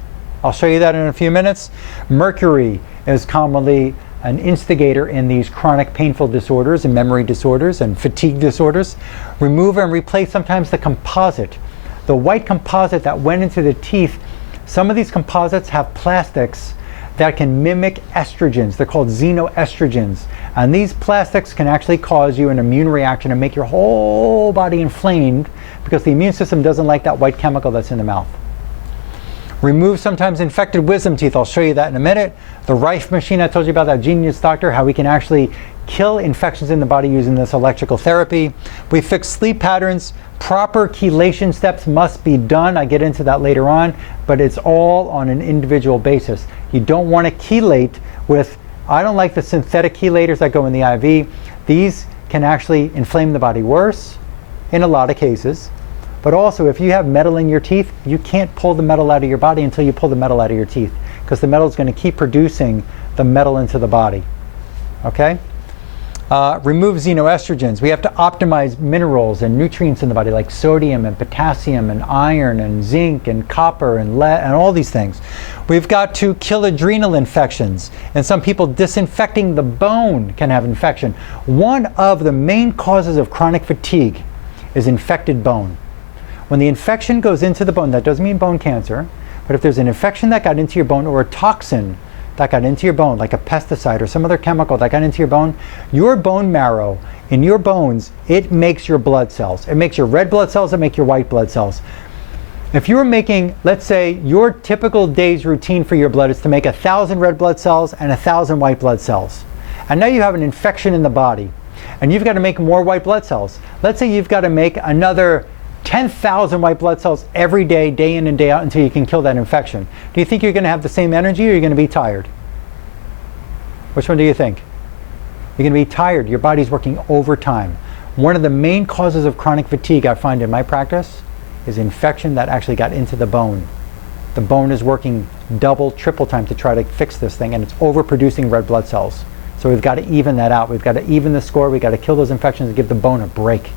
I'll show you that in a few minutes. Mercury is commonly an instigator in these chronic painful disorders and memory disorders and fatigue disorders. Remove and replace sometimes the composite. The white composite that went into the teeth, some of these composites have plastics that can mimic estrogens. They're called xenoestrogens. And these plastics can actually cause you an immune reaction and make your whole body inflamed because the immune system doesn't like that white chemical that's in the mouth. Remove sometimes infected wisdom teeth. I'll show you that in a minute. The Rife machine, I told you about, that genius doctor, how we can actually kill infections in the body using this electrical therapy. We fix sleep patterns. Proper chelation steps must be done. I get into that later on, but it's all on an individual basis. You don't want to chelate with, I don't like the synthetic chelators that go in the IV. These can actually inflame the body worse in a lot of cases. But also, if you have metal in your teeth, you can't pull the metal out of your body until you pull the metal out of your teeth, because the metal is going to keep producing the metal into the body. Okay? Remove xenoestrogens. We have to optimize minerals and nutrients in the body like sodium and potassium and iron and zinc and copper and lead and all these things. We've got to kill adrenal infections. And some people, disinfecting the bone can have infection. One of the main causes of chronic fatigue is infected bone. When the infection goes into the bone, that doesn't mean bone cancer, but if there's an infection that got into your bone or a toxin that got into your bone, like a pesticide or some other chemical that got into your bone marrow, in your bones, it makes your blood cells. It makes your red blood cells, it makes your white blood cells. If you're making, let's say, your typical day's routine for your blood is to make 1,000 red blood cells and 1,000 white blood cells. And now you have an infection in the body, and you've got to make more white blood cells. Let's say you've got to make another 10,000 white blood cells every day, day in and day out, until you can kill that infection. Do you think you're going to have the same energy, or you're going to be tired? Which one do you think? You're going to be tired. Your body's working overtime. One of the main causes of chronic fatigue I find in my practice is infection that actually got into the bone. The bone is working double, triple time to try to fix this thing, and it's overproducing red blood cells. So we've got to even that out. We've got to even the score. We've got to kill those infections and give the bone a break.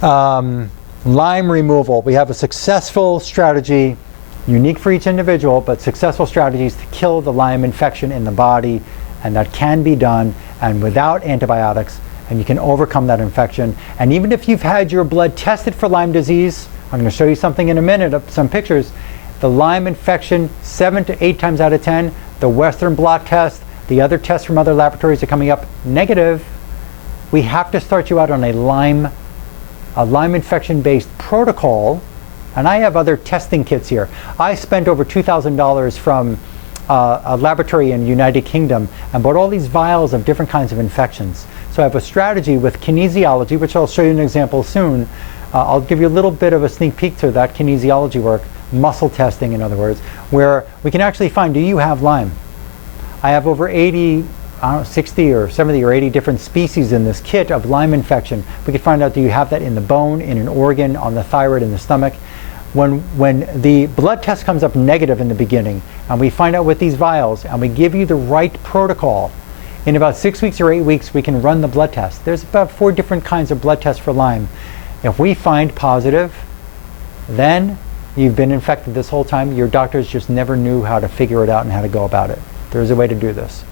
Lyme removal. We have a successful strategy, unique for each individual, but successful strategies to kill the Lyme infection in the body, and that can be done and without antibiotics, and you can overcome that infection. And even if you've had your blood tested for Lyme disease, I'm going to show you something in a minute, some pictures. The Lyme infection, 7 to 8 times out of 10, the Western blot test, the other tests from other laboratories are coming up negative. We have to start you out on a Lyme infection-based protocol. And I have other testing kits here. I spent over $2,000 from a laboratory in the United Kingdom and bought all these vials of different kinds of infections. So I have a strategy with kinesiology, which I'll show you an example soon. I'll give you a little bit of a sneak peek to that kinesiology work, muscle testing in other words, where we can actually find, do you have Lyme? I have over 80, 60 or 70 or 80 different species in this kit of Lyme infection. We can find out, do you have that in the bone, in an organ, on the thyroid, in the stomach? When the blood test comes up negative in the beginning, and we find out with these vials, and we give you the right protocol, in about 6 weeks or 8 weeks, we can run the blood test. There's about 4 different kinds of blood tests for Lyme. If we find positive, then you've been infected this whole time. Your doctors just never knew how to figure it out and how to go about it. There's a way to do this.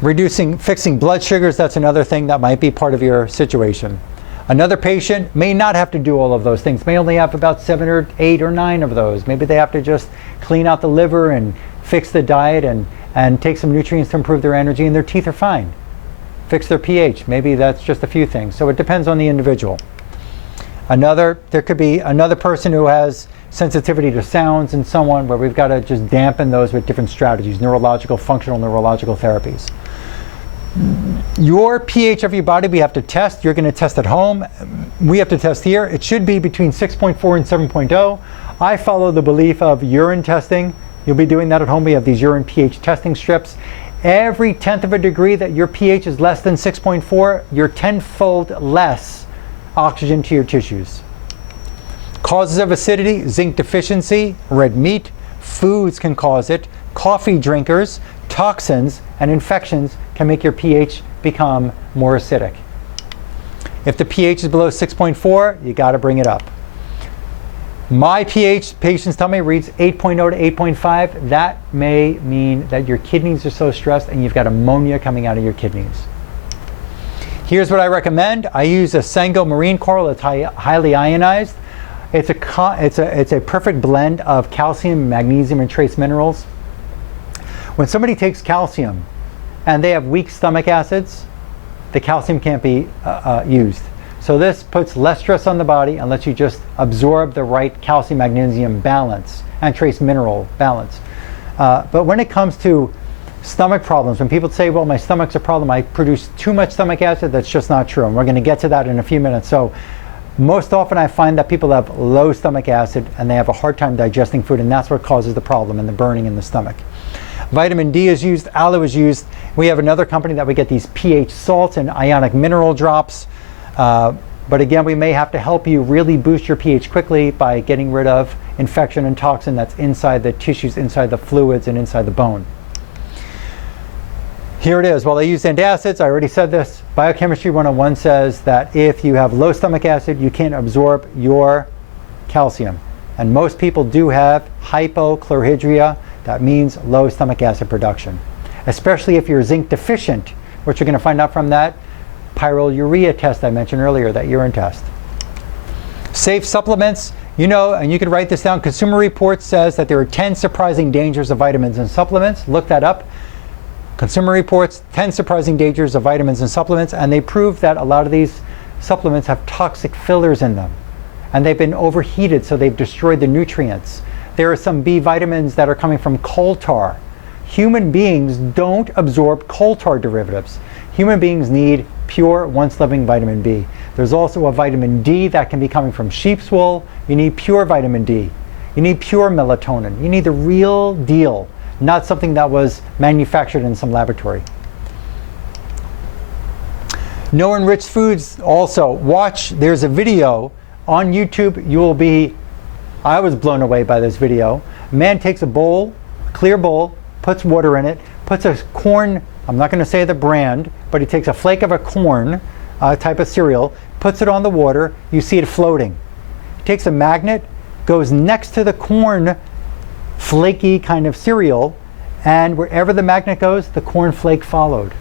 Fixing blood sugars, that's another thing that might be part of your situation. Another patient may not have to do all of those things, may only have about 7 or 8 or 9 of those. Maybe they have to just clean out the liver and fix the diet and take some nutrients to improve their energy, and their teeth are fine. Fix their pH, maybe that's just a few things. So it depends on the individual. There could be another person who has sensitivity to sounds and so on, where we've got to just dampen those with different strategies, functional neurological therapies. Your pH of your body we have to test. You're going to test at home. We have to test here. It should be between 6.4 and 7.0. I follow the belief of urine testing. You'll be doing that at home. We have these urine pH testing strips. Every 1/10 of a degree that your pH is less than 6.4, you're 10-fold less oxygen to your tissues. Causes of acidity: zinc deficiency, red meat, foods can cause it, coffee drinkers, toxins, and infections can make your pH become more acidic. If the pH is below 6.4, you got to bring it up. My pH, patients tell me, reads 8.0 to 8.5. That may mean that your kidneys are so stressed and you've got ammonia coming out of your kidneys. Here's what I recommend. I use a Sango marine coral. It's highly ionized. It's a perfect blend of calcium, magnesium, and trace minerals. When somebody takes calcium and they have weak stomach acids, the calcium can't be used. So this puts less stress on the body and lets you just absorb the right calcium magnesium balance and trace mineral balance. But when it comes to stomach problems, when people say, well, my stomach's a problem, I produce too much stomach acid, that's just not true. And we're going to get to that in a few minutes. So most often I find that people have low stomach acid and they have a hard time digesting food, and that's what causes the problem and the burning in the stomach. Vitamin D is used, aloe is used. We have another company that we get these pH salts and ionic mineral drops. But again, we may have to help you really boost your pH quickly by getting rid of infection and toxin that's inside the tissues, inside the fluids, and inside the bone. Here it is. Well, I used antacids. I already said this. Biochemistry 101 says that if you have low stomach acid, you can't absorb your calcium. And most people do have hypochlorhydria. That means low stomach acid production, especially if you're zinc deficient, which you're going to find out from that pyroluria test I mentioned earlier, that urine test. Safe supplements, you know, and you can write this down. Consumer Reports says that there are 10 surprising dangers of vitamins and supplements. Look that up. Consumer Reports, 10 surprising dangers of vitamins and supplements, and they prove that a lot of these supplements have toxic fillers in them. And they've been overheated, so they've destroyed the nutrients. There are some B vitamins that are coming from coal tar. Human beings don't absorb coal tar derivatives. Human beings need pure, once-living vitamin B. There's also a vitamin D that can be coming from sheep's wool. You need pure vitamin D. You need pure melatonin. You need the real deal, not something that was manufactured in some laboratory. No enriched foods also. Watch, there's a video on YouTube. I was blown away by this video. A man takes a bowl, clear bowl, puts water in it, puts a corn, I'm not going to say the brand, but he takes a flake of a corn type of cereal, puts it on the water, you see it floating. He takes a magnet, goes next to the corn flaky kind of cereal, and wherever the magnet goes, the corn flake followed.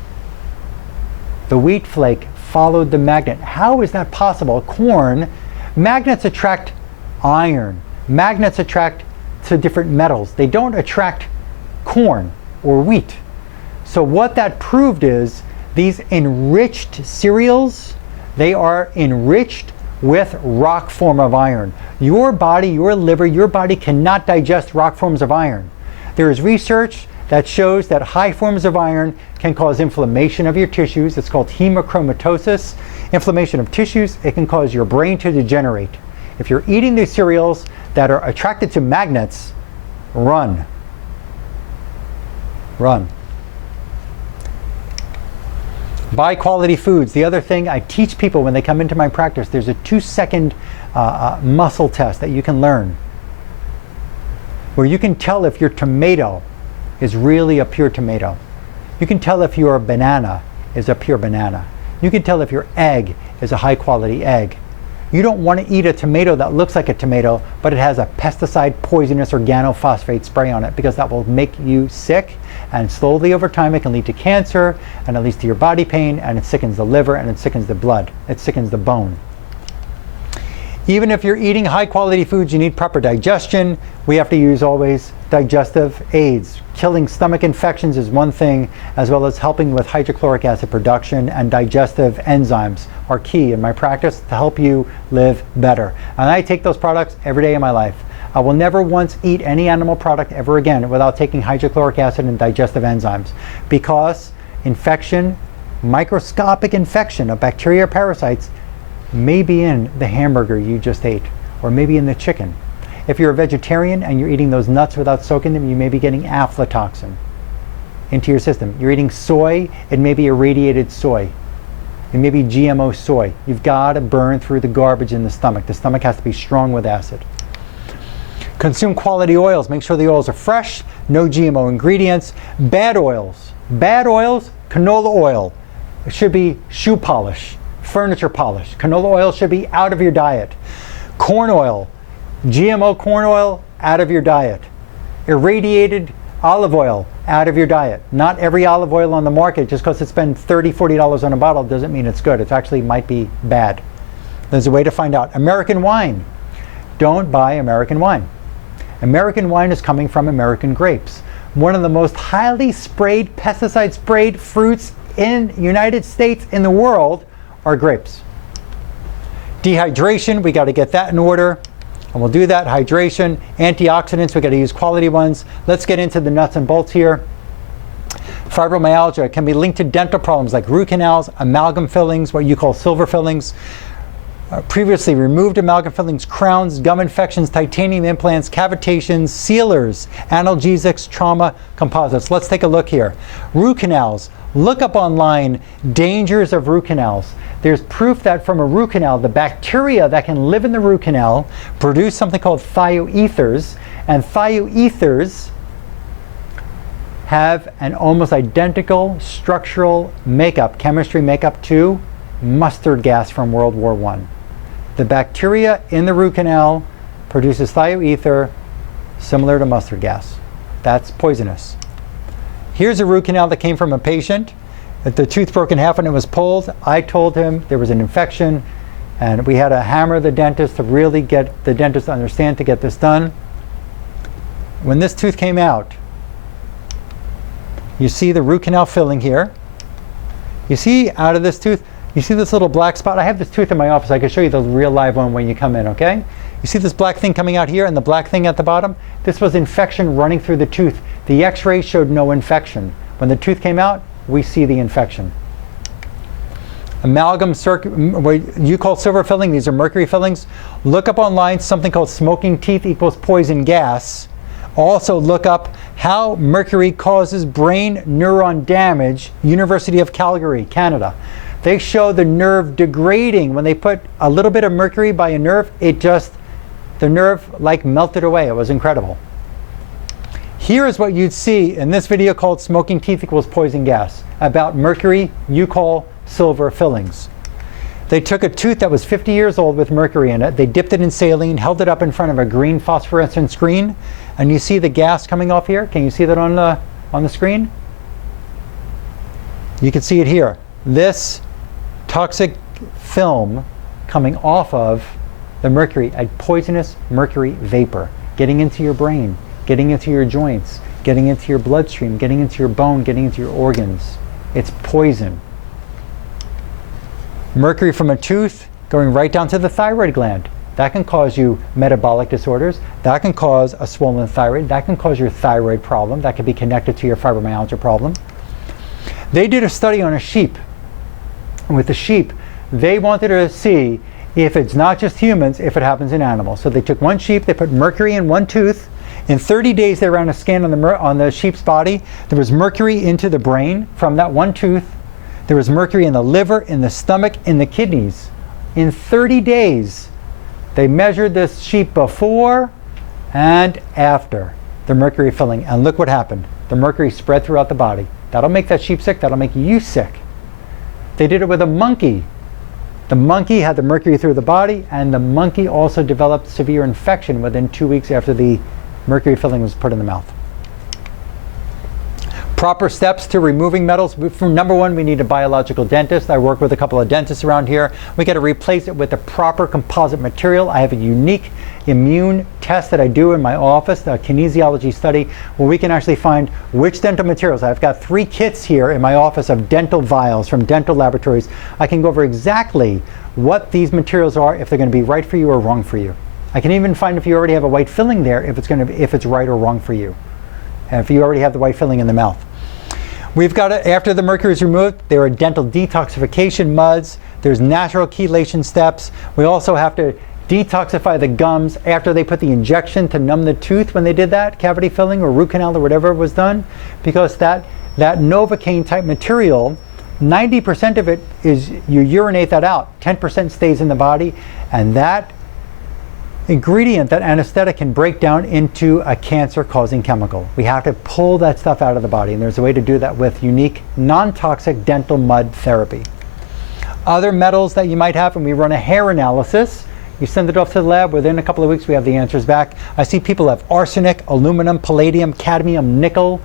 The wheat flake followed the magnet. How is that possible? Corn, magnets attract iron. Magnets attract to different metals. They don't attract corn or wheat. So what that proved is these enriched cereals, they are enriched with rock form of iron. Your body, your liver, your body cannot digest rock forms of iron. There is research that shows that high forms of iron can cause inflammation of your tissues. It's called hemochromatosis. Inflammation of tissues, it can cause your brain to degenerate. If you're eating these cereals that are attracted to magnets, run. Run. Buy quality foods. The other thing I teach people when they come into my practice, there's a 2-second muscle test that you can learn where you can tell if your tomato is really a pure tomato. You can tell if your banana is a pure banana. You can tell if your egg is a high quality egg. You don't want to eat a tomato that looks like a tomato, but it has a pesticide poisonous organophosphate spray on it, because that will make you sick, and slowly over time it can lead to cancer, and it leads to your body pain, and it sickens the liver, and it sickens the blood, it sickens the bone. Even if you're eating high quality foods, you need proper digestion. We have to use always digestive aids. Killing stomach infections is one thing, as well as helping with hydrochloric acid production, and digestive enzymes are key in my practice to help you live better. And I take those products every day of my life. I will never once eat any animal product ever again without taking hydrochloric acid and digestive enzymes, because infection, microscopic infection of bacteria or parasites, may be in the hamburger you just ate, or maybe in the chicken. If you're a vegetarian and you're eating those nuts without soaking them, you may be getting aflatoxin into your system. You're eating soy, it may be irradiated soy. It may be GMO soy. You've got to burn through the garbage in the stomach. The stomach has to be strong with acid. Consume quality oils. Make sure the oils are fresh, no GMO ingredients. Bad oils. Bad oils, canola oil. It should be shoe polish, furniture polish. Canola oil should be out of your diet. Corn oil, GMO corn oil, out of your diet. Irradiated olive oil, out of your diet. Not every olive oil on the market, just because it's been $30, $40 on a bottle, doesn't mean it's good. It actually might be bad. There's a way to find out. American wine. Don't buy American wine. American wine is coming from American grapes. One of the most highly sprayed, pesticide sprayed fruits in the United States, in the world, are grapes. Dehydration, we got to get that in order. And we'll do that. Hydration, antioxidants, we got to use quality ones. Let's get into the nuts and bolts here. Fibromyalgia can be linked to dental problems like root canals, amalgam fillings, what you call silver fillings, previously removed amalgam fillings, crowns, gum infections, titanium implants, cavitations, sealers, analgesics, trauma, composites. Let's take a look here. Root canals. Look up online dangers of root canals. There's proof that from a root canal, the bacteria that can live in the root canal produce something called thioethers, and thioethers have an almost identical structural makeup, chemistry makeup to mustard gas from World War I. The bacteria in the root canal produces thioether similar to mustard gas. That's poisonous. Here's a root canal that came from a patient. The tooth broke in half when it was pulled. I told him there was an infection, and we had to hammer the dentist to really get the dentist to understand to get this done. When this tooth came out, you see the root canal filling here. You see out of this tooth, you see this little black spot? I have this tooth in my office. I can show you the real live one when you come in, okay? You see this black thing coming out here and the black thing at the bottom? This was infection running through the tooth. The x-ray showed no infection. When the tooth came out, we see the infection. Amalgam, what you call silver filling, these are mercury fillings. Look up online something called smoking teeth equals poison gas. Also look up how mercury causes brain neuron damage, University of Calgary, Canada. They show the nerve degrading. When they put a little bit of mercury by a nerve, the nerve like melted away. It was incredible. Here is what you'd see in this video called Smoking Teeth Equals Poison Gas, about mercury, eucalyl, silver fillings. They took a tooth that was 50 years old with mercury in it. They dipped it in saline, held it up in front of a green phosphorescent screen, and you see the gas coming off here. Can you see that on the screen? You can see it here. This toxic film coming off of the mercury, a poisonous mercury vapor, getting into your brain, getting into your joints, getting into your bloodstream, getting into your bone, getting into your organs. It's poison. Mercury from a tooth going right down to the thyroid gland. That can cause you metabolic disorders. That can cause a swollen thyroid. That can cause your thyroid problem. That could be connected to your fibromyalgia problem. They did a study on a sheep. And with the sheep, they wanted to see if it's not just humans, if it happens in animals. So they took one sheep, they put mercury in one tooth. In 30 days, they ran a scan on the sheep's body. There was mercury into the brain from that one tooth. There was mercury in the liver, in the stomach, in the kidneys. In 30 days, they measured this sheep before and after the mercury filling. And look what happened. The mercury spread throughout the body. That'll make that sheep sick. That'll make you sick. They did it with a monkey. The monkey had the mercury through the body, and the monkey also developed severe infection within 2 weeks after the mercury filling was put in the mouth. Proper steps to removing metals. Number one, we need a biological dentist. I work with a couple of dentists around here. We got to replace it with the proper composite material. I have a unique immune test that I do in my office, a kinesiology study, where we can actually find which dental materials. I've got 3 kits here in my office of dental vials from dental laboratories. I can go over exactly what these materials are, if they're going to be right for you or wrong for you. I can even find if you already have a white filling there, if it's right or wrong for you. And if you already have the white filling in the mouth. We've got it after the mercury is removed. There are dental detoxification muds. There's natural chelation steps. We also have to detoxify the gums after they put the injection to numb the tooth when they did that cavity filling or root canal or whatever was done, because that Novocaine type material, 90% of it is you urinate that out, 10% stays in the body, and that ingredient, that anesthetic, can break down into a cancer-causing chemical. We have to pull that stuff out of the body, and there's a way to do that with unique, non-toxic dental mud therapy. Other metals that you might have, and we run a hair analysis. You send it off to the lab. Within a couple of weeks, we have the answers back. I see people have arsenic, aluminum, palladium, cadmium, nickel,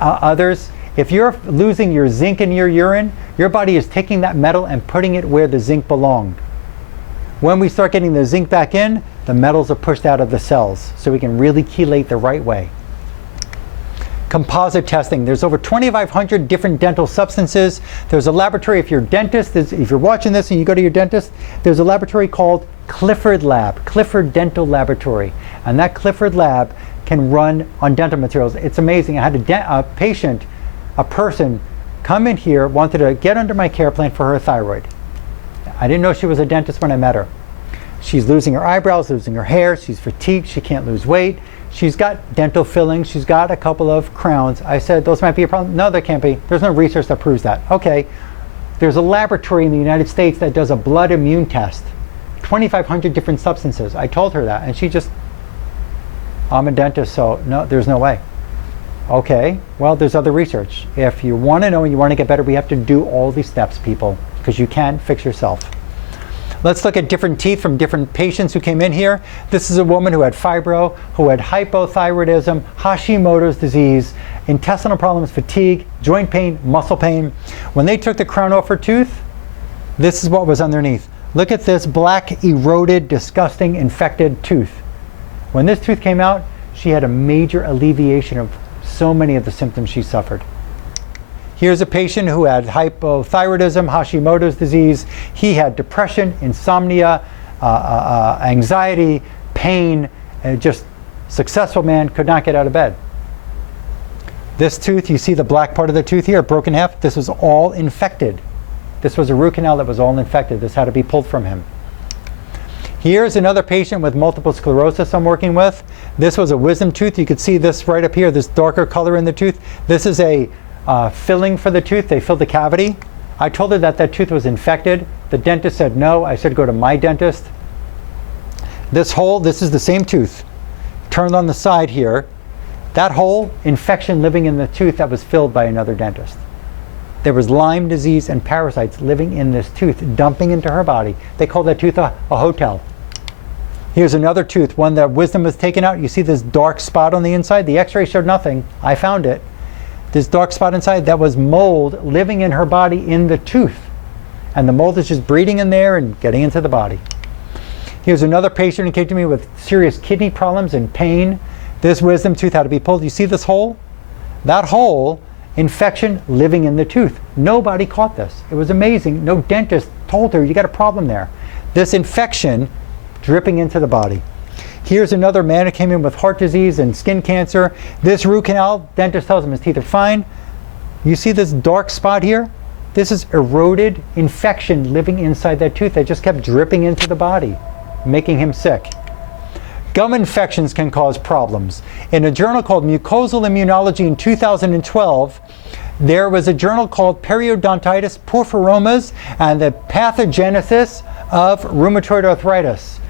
others. If you're losing your zinc in your urine, your body is taking that metal and putting it where the zinc belonged. When we start getting the zinc back in, the metals are pushed out of the cells, so we can really chelate the right way. Composite testing. There's over 2,500 different dental substances. There's a laboratory, if you're a dentist, if you're watching this and you go to your dentist, there's a laboratory called Clifford Lab, Clifford Dental Laboratory. And that Clifford Lab can run on dental materials. It's amazing. I had a person come in here, wanted to get under my care plan for her thyroid. I didn't know she was a dentist when I met her. She's losing her eyebrows, losing her hair, she's fatigued, she can't lose weight. She's got dental fillings, she's got a couple of crowns. I said, those might be a problem. No, there can't be. There's no research that proves that. Okay, there's a laboratory in the United States that does a blood immune test. 2,500 different substances. I told her that, and she just, I'm a dentist, so no, there's no way. Okay, well, there's other research. If you want to know and you want to get better, we have to do all these steps, people, because you can't fix yourself. Let's look at different teeth from different patients who came in here. This is a woman who had fibro, who had hypothyroidism, Hashimoto's disease, intestinal problems, fatigue, joint pain, muscle pain. When they took the crown off her tooth, this is what was underneath. Look at this black, eroded, disgusting, infected tooth. When this tooth came out, she had a major alleviation of so many of the symptoms she suffered. Here's a patient who had hypothyroidism, Hashimoto's disease. He had depression, insomnia, anxiety, pain, just successful man, could not get out of bed. This tooth, you see the black part of the tooth here, broken half, this was all infected. This was a root canal that was all infected. This had to be pulled from him. Here's another patient with multiple sclerosis I'm working with. This was a wisdom tooth. You could see this right up here, this darker color in the tooth. This is a filling for the tooth. They filled the cavity. I told her that that tooth was infected. The dentist said no. I said go to my dentist. This hole, this is the same tooth, turned on the side here. That hole, infection living in the tooth that was filled by another dentist. There was Lyme disease and parasites living in this tooth, dumping into her body. They call that tooth a hotel. Here's another tooth, one that wisdom was taken out. You see this dark spot on the inside? The x-ray showed nothing. I found it. This dark spot inside, that was mold living in her body in the tooth. And the mold is just breeding in there and getting into the body. Here's another patient who came to me with serious kidney problems and pain. This wisdom tooth had to be pulled. You see this hole? That hole, infection living in the tooth. Nobody caught this. It was amazing. No dentist told her, you got a problem there. This infection dripping into the body. Here's another man who came in with heart disease and skin cancer. This root canal, dentist tells him his teeth are fine. You see this dark spot here? This is eroded infection living inside that tooth that just kept dripping into the body, making him sick. Gum infections can cause problems. In a journal called Mucosal Immunology in 2012, there was a journal called Periodontitis Porphyromas and the Pathogenesis of Rheumatoid Arthritis.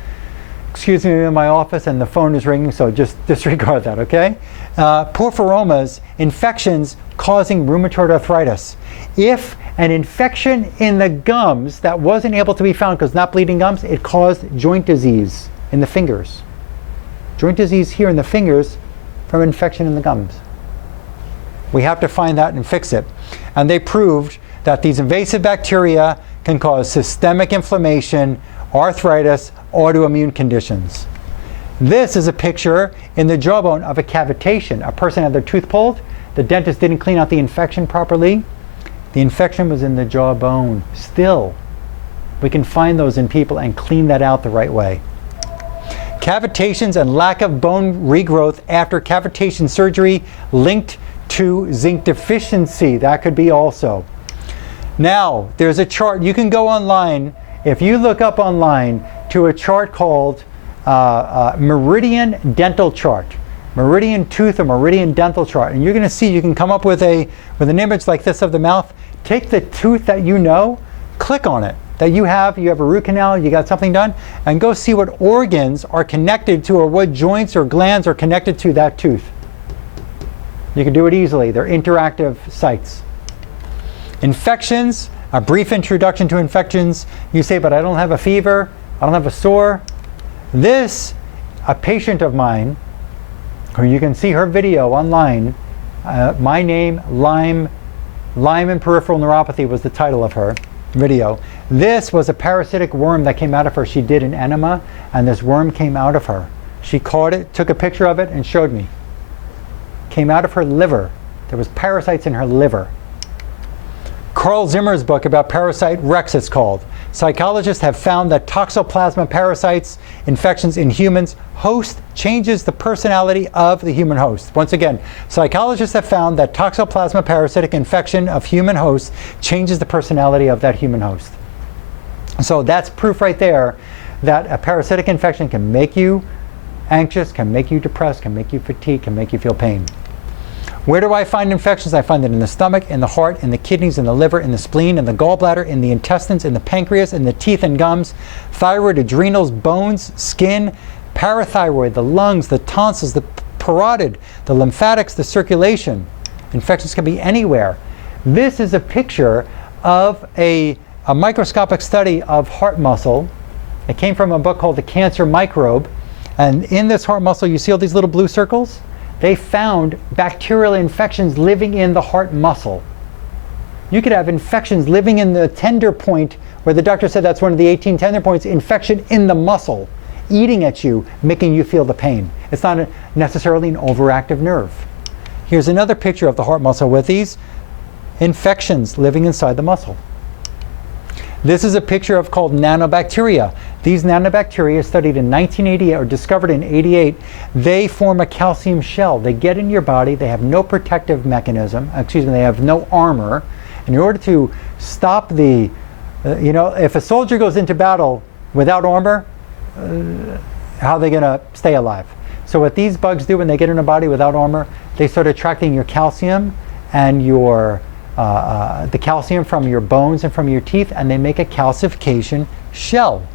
Excuse me, I'm in my office and the phone is ringing, so just disregard that, okay? Porphyromas, infections causing rheumatoid arthritis. If an infection in the gums that wasn't able to be found because not bleeding gums, it caused joint disease in the fingers. Joint disease here in the fingers from infection in the gums. We have to find that and fix it. And they proved that these invasive bacteria can cause systemic inflammation, arthritis, autoimmune conditions. This is a picture in the jawbone of a cavitation. A person had their tooth pulled. The dentist didn't clean out the infection properly. The infection was in the jawbone. Still, we can find those in people and clean that out the right way. Cavitations and lack of bone regrowth after cavitation surgery linked to zinc deficiency. That could be also. Now, there's a chart. You can go online. If you look up online to a chart called Meridian Dental Chart, Meridian Tooth or Meridian Dental Chart, and you're going to see you can come up with an image like this of the mouth. Take the tooth that you know, click on it, that you have a root canal, you got something done, and go see what organs are connected to or what joints or glands are connected to that tooth. You can do it easily. They're interactive sites. Infections, a brief introduction to infections. You say, but I don't have a fever, I don't have a sore. This, a patient of mine, who you can see her video online, My Name, Lyme and Peripheral Neuropathy was the title of her video. This was a parasitic worm that came out of her. She did an enema, and this worm came out of her. She caught it, took a picture of it, and showed me. Came out of her liver. There was parasites in her liver. Carl Zimmer's book about parasite Rex, it's called. Psychologists have found that Toxoplasma parasites, infections in humans, host changes the personality of the human host. Once again, psychologists have found that Toxoplasma parasitic infection of human hosts changes the personality of that human host. So that's proof right there that a parasitic infection can make you anxious, can make you depressed, can make you fatigued, can make you feel pain. Where do I find infections? I find it in the stomach, in the heart, in the kidneys, in the liver, in the spleen, in the gallbladder, in the intestines, in the pancreas, in the teeth and gums, thyroid, adrenals, bones, skin, parathyroid, the lungs, the tonsils, the parotid, the lymphatics, the circulation. Infections can be anywhere. This is a picture of a microscopic study of heart muscle. It came from a book called The Cancer Microbe. And in this heart muscle, you see all these little blue circles? They found bacterial infections living in the heart muscle. You could have infections living in the tender point where the doctor said that's one of the 18 tender points, infection in the muscle, eating at you, making you feel the pain. It's not necessarily an overactive nerve. Here's another picture of the heart muscle with these infections living inside the muscle. This is a picture of called nanobacteria. These nanobacteria studied in 1988 or discovered in 88. They form a calcium shell. They get in your body. They have no protective mechanism. Excuse me, they have no armor. And in order to stop the, if a soldier goes into battle without armor, how are they going to stay alive? So what these bugs do when they get in a body without armor, they start attracting your calcium and your the calcium from your bones and from your teeth, and they make a calcification shell.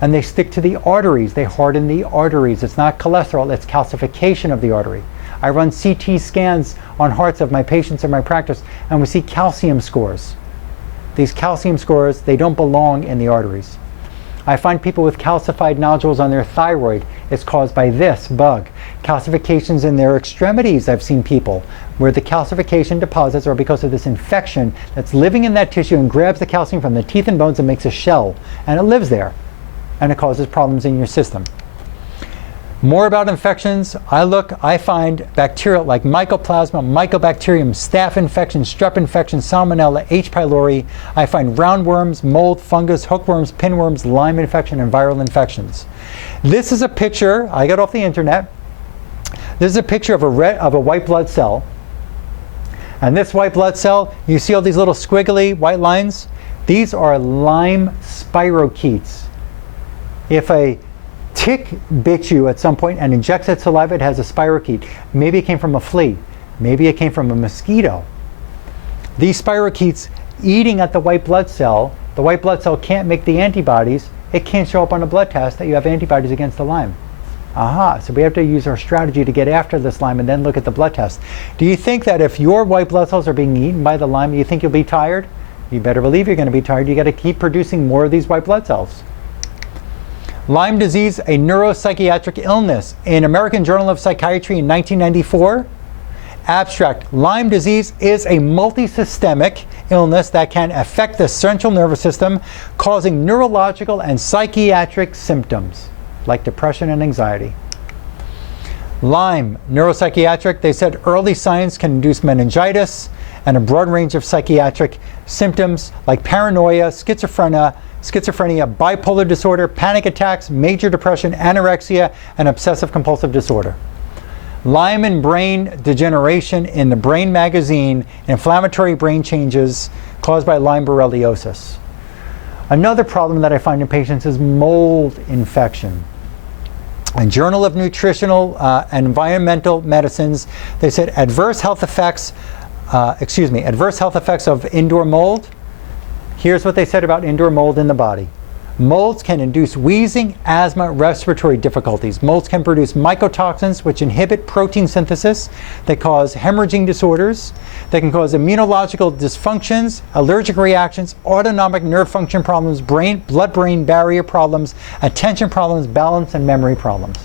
And they stick to the arteries. They harden the arteries. It's not cholesterol, it's calcification of the artery. I run CT scans on hearts of my patients in my practice, and we see calcium scores. These calcium scores, they don't belong in the arteries. I find people with calcified nodules on their thyroid. It's caused by this bug. Calcifications in their extremities, I've seen people where the calcification deposits are because of this infection that's living in that tissue and grabs the calcium from the teeth and bones and makes a shell, and it lives there, and it causes problems in your system. More about infections. I find bacteria like Mycoplasma, Mycobacterium, staph infection, strep infection, Salmonella, H. pylori. I find roundworms, mold, fungus, hookworms, pinworms, Lyme infection, and viral infections. This is a picture I got off the internet. This is a picture of a white blood cell. And this white blood cell, you see all these little squiggly white lines? These are Lyme spirochetes. If a tick bit you at some point and injects its saliva, it has a spirochete. Maybe it came from a flea. Maybe it came from a mosquito. These spirochetes eating at the white blood cell can't make the antibodies. It can't show up on a blood test that you have antibodies against the Lyme. Aha, so we have to use our strategy to get after this Lyme and then look at the blood test. Do you think that if your white blood cells are being eaten by the Lyme, you think you'll be tired? You better believe you're going to be tired. You got to keep producing more of these white blood cells. Lyme disease, a neuropsychiatric illness. In American Journal of Psychiatry in 1994, abstract, Lyme disease is a multisystemic illness that can affect the central nervous system, causing neurological and psychiatric symptoms like depression and anxiety. Lyme, neuropsychiatric, they said early signs can induce meningitis and a broad range of psychiatric symptoms like paranoia, schizophrenia, bipolar disorder, panic attacks, major depression, anorexia, and obsessive compulsive disorder. Lyme and brain degeneration in the Brain magazine, inflammatory brain changes caused by Lyme borreliosis. Another problem that I find in patients is mold infection. In Journal of Nutritional and Environmental Medicines, they said adverse health effects of indoor mold. Here's what they said about indoor mold in the body. Molds can induce wheezing, asthma, respiratory difficulties. Molds can produce mycotoxins, which inhibit protein synthesis. They cause hemorrhaging disorders. They can cause immunological dysfunctions, allergic reactions, autonomic nerve function problems, blood-brain barrier problems, attention problems, balance, and memory problems.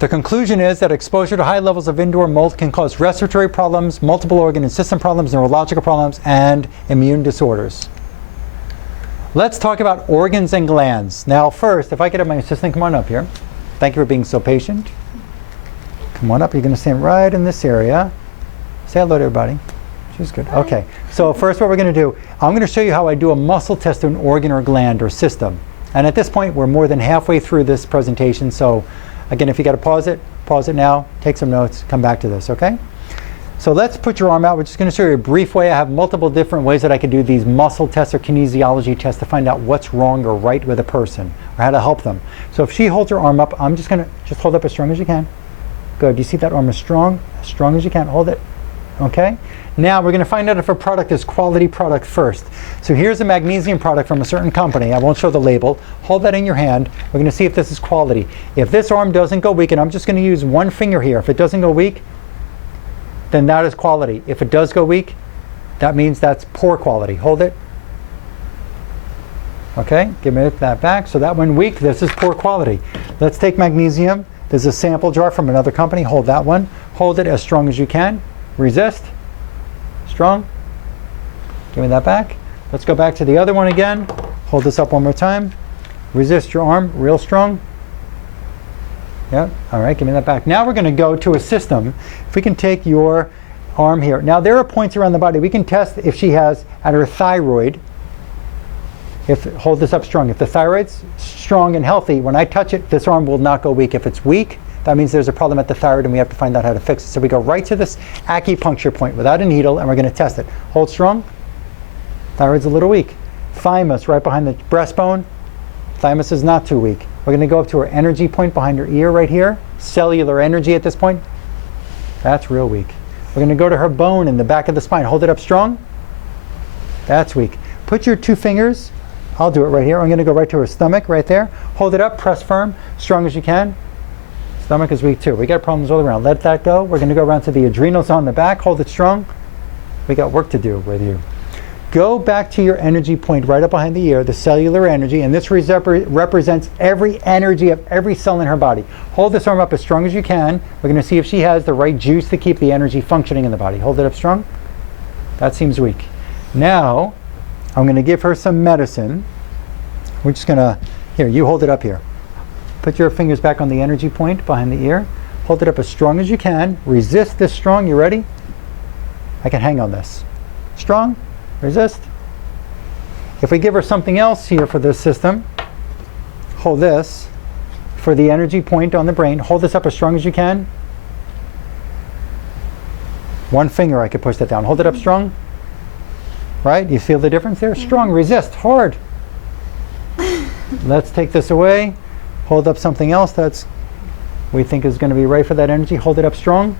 The conclusion is that exposure to high levels of indoor mold can cause respiratory problems, multiple organ and system problems, neurological problems, and immune disorders. Let's talk about organs and glands. Now first, if I could have my assistant come on up here. Thank you for being so patient. Come on up. You're going to stand right in this area. Say hello to everybody. She's good. Okay. So first what we're going to do, I'm going to show you how I do a muscle test to an organ or gland or system. And at this point, we're more than halfway through this presentation. So again, if you got to pause it now, take some notes, come back to this, okay? So let's put your arm out. We're just going to show you a brief way. I have multiple different ways that I can do these muscle tests or kinesiology tests to find out what's wrong or right with a person or how to help them. So if she holds her arm up, I'm just going to just hold up as strong as you can. Good. You see that arm is strong as you can. Hold it. Okay? Now we're going to find out if a product is quality product first. So here's a magnesium product from a certain company. I won't show the label. Hold that in your hand. We're going to see if this is quality. If this arm doesn't go weak, and I'm just going to use one finger here. If it doesn't go weak, then that is quality. If it does go weak, that means that's poor quality. Hold it. Okay, give me that back. So that one weak, this is poor quality. Let's take magnesium. There's a sample jar from another company. Hold that one. Hold it as strong as you can. Resist. Strong. Give me that back. Let's go back to the other one again. Hold this up one more time. Resist your arm, real strong. Yep, all right, give me that back. Now we're going to go to a system. If we can take your arm here. Now there are points around the body. We can test if she has at her thyroid. Hold this up strong. If the thyroid's strong and healthy, when I touch it, this arm will not go weak. If it's weak, that means there's a problem at the thyroid and we have to find out how to fix it. So we go right to this acupuncture point without a needle and we're going to test it. Hold strong. Thyroid's a little weak. Thymus right behind the breastbone. Thymus is not too weak. We're going to go up to her energy point behind her ear right here. Cellular energy at this point. That's real weak. We're going to go to her bone in the back of the spine. Hold it up strong. That's weak. Put your 2 fingers, I'll do it right here. I'm going to go right to her stomach, right there. Hold it up, press firm, strong as you can. Stomach is weak too. We got problems all around. Let that go. We're going to go around to the adrenals on the back. Hold it strong. We got work to do with you. Go back to your energy point right up behind the ear, the cellular energy, and this represents every energy of every cell in her body. Hold this arm up as strong as you can. We're going to see if she has the right juice to keep the energy functioning in the body. Hold it up strong. That seems weak. Now, I'm going to give her some medicine. We're just going to, here, you hold it up here. Put your fingers back on the energy point behind the ear. Hold it up as strong as you can. Resist this strong. You ready? I can hang on this. Strong. Resist. If we give her something else here for this system, hold this for the energy point on the brain. Hold this up as strong as you can. 1 finger, I could push that down. Hold it up strong. Right? You feel the difference there? Strong. Resist. Hard. Let's take this away. Hold up something else that's we think is going to be right for that energy. Hold it up strong.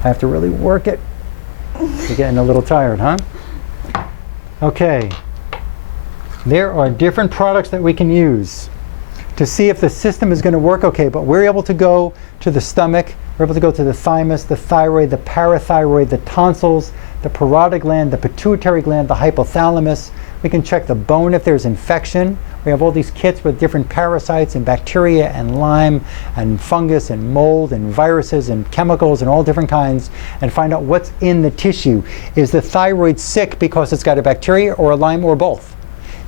I have to really work it. You're getting a little tired, huh? Okay. There are different products that we can use to see if the system is going to work okay, but we're able to go to the stomach, we're able to go to the thymus, the thyroid, the parathyroid, the tonsils, the parotid gland, the pituitary gland, the hypothalamus. We can check the bone if there's infection. We have all these kits with different parasites and bacteria and Lyme and fungus and mold and viruses and chemicals and all different kinds, and find out what's in the tissue. Is the thyroid sick because it's got a bacteria or a Lyme or both?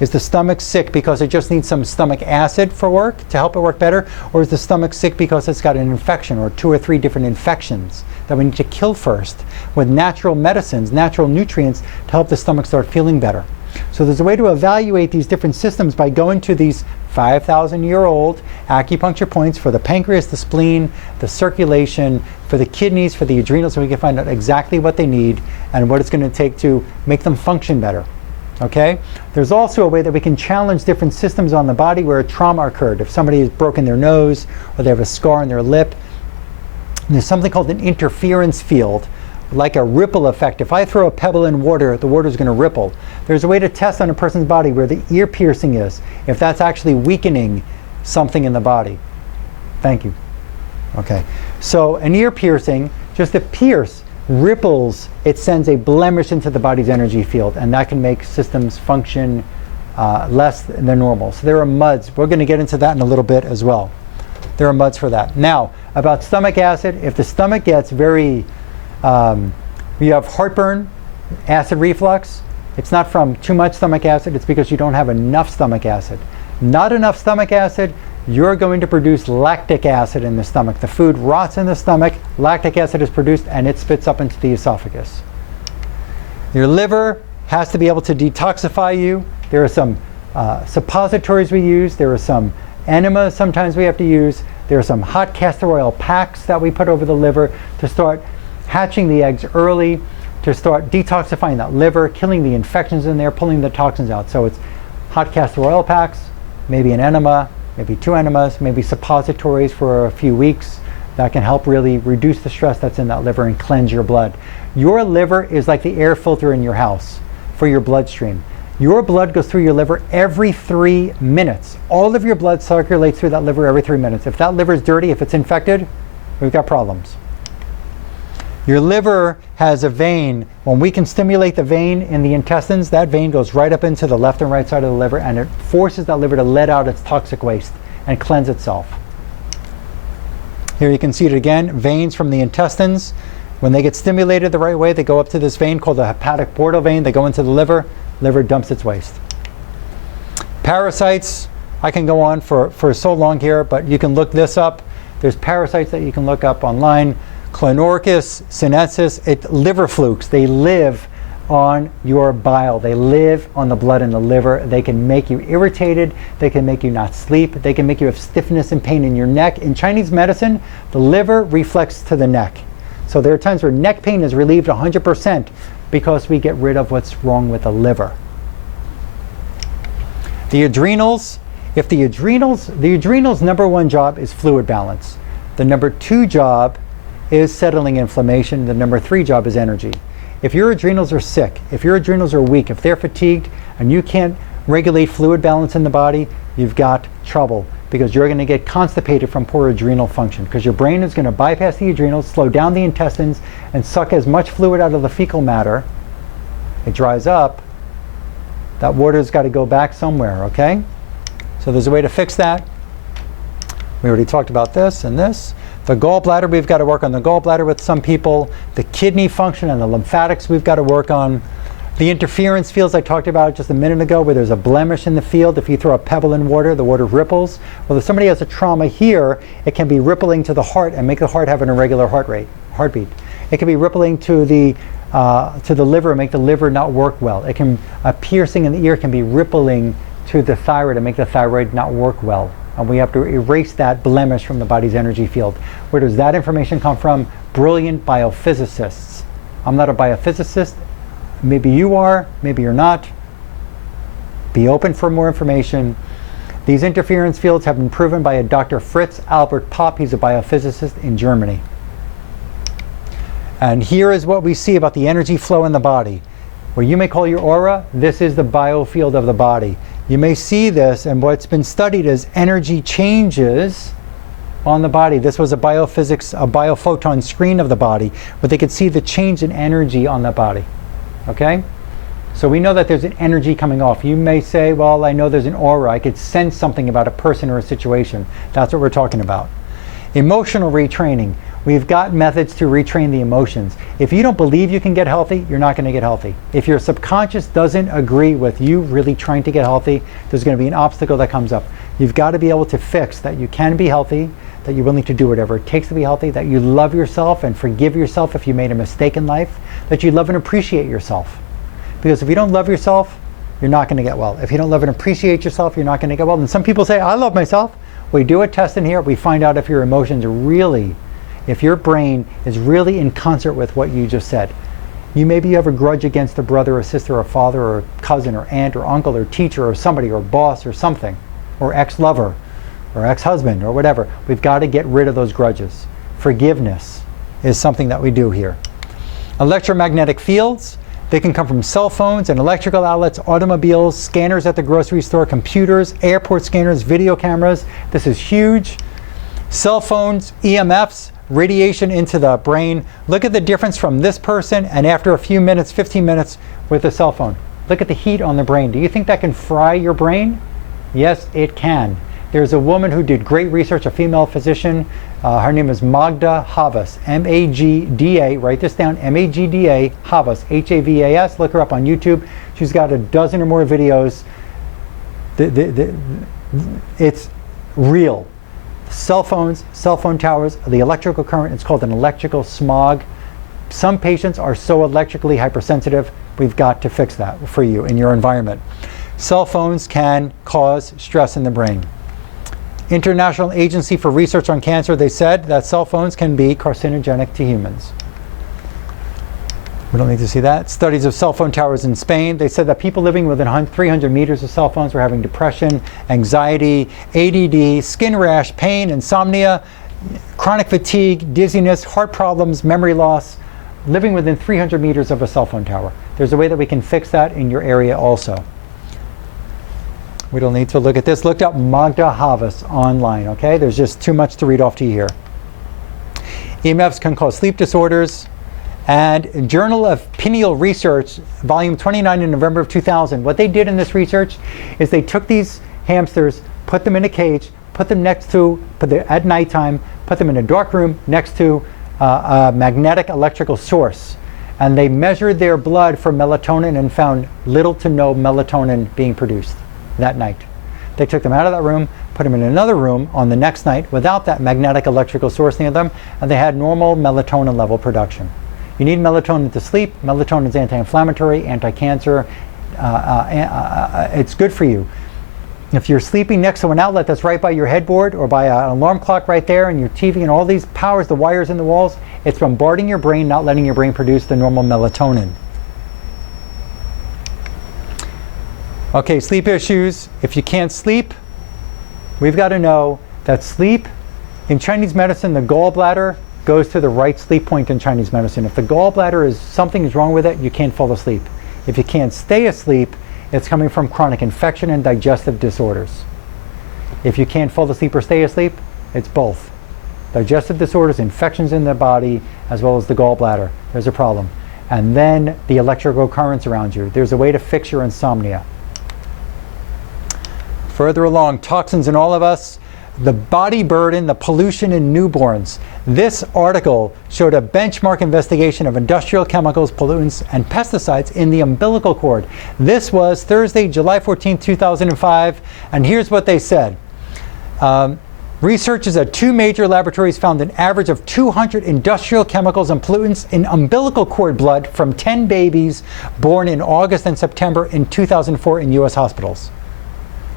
Is the stomach sick because it just needs some stomach acid for work to help it work better? Or is the stomach sick because it's got an infection or 2 or 3 different infections that we need to kill first with natural medicines, natural nutrients to help the stomach start feeling better? So there's a way to evaluate these different systems by going to these 5,000-year-old acupuncture points for the pancreas, the spleen, the circulation, for the kidneys, for the adrenals, so we can find out exactly what they need and what it's going to take to make them function better. Okay? There's also a way that we can challenge different systems on the body where a trauma occurred. If somebody has broken their nose or they have a scar on their lip, there's something called an interference field, like a ripple effect. If I throw a pebble in water, the water is going to ripple. There's a way to test on a person's body where the ear piercing is, if that's actually weakening something in the body. Thank you. Okay. So an ear piercing, just a pierce, ripples, it sends a blemish into the body's energy field, and that can make systems function less than normal. So there are MUDs. We're going to get into that in a little bit as well. There are MUDs for that. Now, about stomach acid, if the stomach gets very, you have heartburn, acid reflux, it's not from too much stomach acid, it's because you don't have enough stomach acid. Not enough stomach acid, you're going to produce lactic acid in the stomach. The food rots in the stomach, lactic acid is produced, and it spits up into the esophagus. Your liver has to be able to detoxify you. There are some suppositories we use. There are some enemas sometimes we have to use. There are some hot castor oil packs that we put over the liver to start hatching the eggs early, to start detoxifying that liver, killing the infections in there, pulling the toxins out. So it's hot castor oil packs, maybe an enema, maybe 2 enemas, maybe suppositories for a few weeks that can help really reduce the stress that's in that liver and cleanse your blood. Your liver is like the air filter in your house for your bloodstream. Your blood goes through your liver every 3 minutes. All of your blood circulates through that liver every 3 minutes. If that liver is dirty, if it's infected, we've got problems. Your liver has a vein. When we can stimulate the vein in the intestines, that vein goes right up into the left and right side of the liver, and it forces that liver to let out its toxic waste and cleanse itself. Here you can see it again, veins from the intestines. When they get stimulated the right way, they go up to this vein called the hepatic portal vein. They go into the liver dumps its waste. Parasites, I can go on for so long here, but you can look this up. There's parasites that you can look up online. Clonorchis, sinensis, liver flukes. They live on your bile. They live on the blood in the liver. They can make you irritated. They can make you not sleep. They can make you have stiffness and pain in your neck. In Chinese medicine, the liver reflects to the neck. So there are times where neck pain is relieved 100% because we get rid of what's wrong with the liver. The adrenals, the adrenals' number 1 job is fluid balance. The number 2 job is settling inflammation. The number 3 job is energy. If your adrenals are sick, if your adrenals are weak, if they're fatigued and you can't regulate fluid balance in the body, you've got trouble, because you're going to get constipated from poor adrenal function, because your brain is going to bypass the adrenals, slow down the intestines, and suck as much fluid out of the fecal matter. It dries up. That water's got to go back somewhere, okay? So there's a way to fix that. We already talked about this and this. The gallbladder, we've got to work on the gallbladder with some people. The kidney function and the lymphatics we've got to work on. The interference fields I talked about just a minute ago, where there's a blemish in the field. If you throw a pebble in water, the water ripples. Well, if somebody has a trauma here, it can be rippling to the heart and make the heart have an irregular heartbeat. It can be rippling to the liver and make the liver not work well. A piercing in the ear can be rippling to the thyroid and make the thyroid not work well. And we have to erase that blemish from the body's energy field. Where does that information come from? Brilliant biophysicists. I'm not a biophysicist. Maybe you are, maybe you're not. Be open for more information. These interference fields have been proven by a Dr. Fritz Albert Popp. He's a biophysicist in Germany. And here is what we see about the energy flow in the body. What you may call your aura, this is the biofield of the body. You may see this, and what's been studied is energy changes on the body. This was a biophoton screen of the body, where they could see the change in energy on the body. Okay? So we know that there's an energy coming off. You may say, well, I know there's an aura. I could sense something about a person or a situation. That's what we're talking about. Emotional retraining. We've got methods to retrain the emotions. If you don't believe you can get healthy, you're not going to get healthy. If your subconscious doesn't agree with you really trying to get healthy, there's going to be an obstacle that comes up. You've got to be able to fix that you can be healthy, that you're willing to do whatever it takes to be healthy, that you love yourself and forgive yourself if you made a mistake in life, that you love and appreciate yourself. Because if you don't love yourself, you're not going to get well. If you don't love and appreciate yourself, you're not going to get well. And some people say, I love myself. We do a test in here. We find out if your emotions are really, if your brain is really in concert with what you just said. Maybe you have a grudge against a brother or sister or father or cousin or aunt or uncle or teacher or somebody or boss or something, or ex-lover or ex-husband or whatever. We've got to get rid of those grudges. Forgiveness is something that we do here. Electromagnetic fields, they can come from cell phones and electrical outlets, automobiles, scanners at the grocery store, computers, airport scanners, video cameras. This is huge. Cell phones, EMFs, radiation into the brain. Look at the difference from this person and after a few minutes, 15 minutes with a cell phone. Look at the heat on the brain. Do you think that can fry your brain? Yes, it can. There's a woman who did great research, a female physician. Her name is Magda Havas, M-A-G-D-A. Write this down, M-A-G-D-A, Havas, H-A-V-A-S. Look her up on YouTube. She's got a dozen or more videos. It's real. Cell phones, cell phone towers, the electrical current, it's called an electrical smog. Some patients are so electrically hypersensitive, we've got to fix that for you in your environment. Cell phones can cause stress in the brain. International Agency for Research on Cancer, they said that cell phones can be carcinogenic to humans. We don't need to see that. Studies of cell phone towers in Spain, they said that people living within 300 meters of cell phones were having depression, anxiety, ADD, skin rash, pain, insomnia, chronic fatigue, dizziness, heart problems, memory loss, living within 300 meters of a cell phone tower. There's a way that we can fix that in your area also. We don't need to look at this. Look up Magda Havas online, okay? There's just too much to read off to you here. EMFs can cause sleep disorders. And Journal of Pineal Research, volume 29 in November of 2000, what they did in this research is they took these hamsters, put them in a cage, put them at nighttime, put them in a dark room next to a magnetic electrical source. And they measured their blood for melatonin and found little to no melatonin being produced that night. They took them out of that room, put them in another room on the next night without that magnetic electrical source near them, and they had normal melatonin level production. You need melatonin to sleep. Melatonin is anti-inflammatory, anti-cancer. It's good for you. If you're sleeping next to an outlet that's right by your headboard or by an alarm clock right there and your TV and all these powers, the wires in the walls, it's bombarding your brain, not letting your brain produce the normal melatonin. Okay, sleep issues. If you can't sleep, we've got to know that sleep, in Chinese medicine, the gallbladder goes to the right sleep point in Chinese medicine. If the gallbladder is something is wrong with it, you can't fall asleep. If you can't stay asleep, it's coming from chronic infection and digestive disorders. If you can't fall asleep or stay asleep, it's both. Digestive disorders, infections in the body, as well as the gallbladder. There's a problem. And then the electrical currents around you. There's a way to fix your insomnia. Further along, toxins in all of us, the body burden, the pollution in newborns. This article showed a benchmark investigation of industrial chemicals, pollutants, and pesticides in the umbilical cord. This was Thursday, July 14, 2005, and here's what they said. Researchers at 2 major laboratories found an average of 200 industrial chemicals and pollutants in umbilical cord blood from 10 babies born in August and September in 2004 in U.S. hospitals.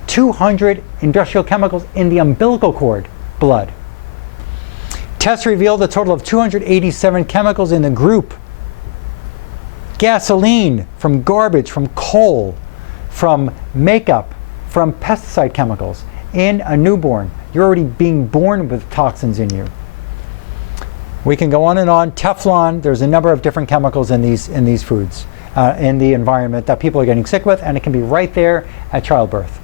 200 industrial chemicals in the umbilical cord blood. Tests revealed a total of 287 chemicals in the group. Gasoline, from garbage, from coal, from makeup, from pesticide chemicals in a newborn. You're already being born with toxins in you. We can go on and on. Teflon, there's a number of different chemicals in these foods, in the environment that people are getting sick with, and it can be right there at childbirth.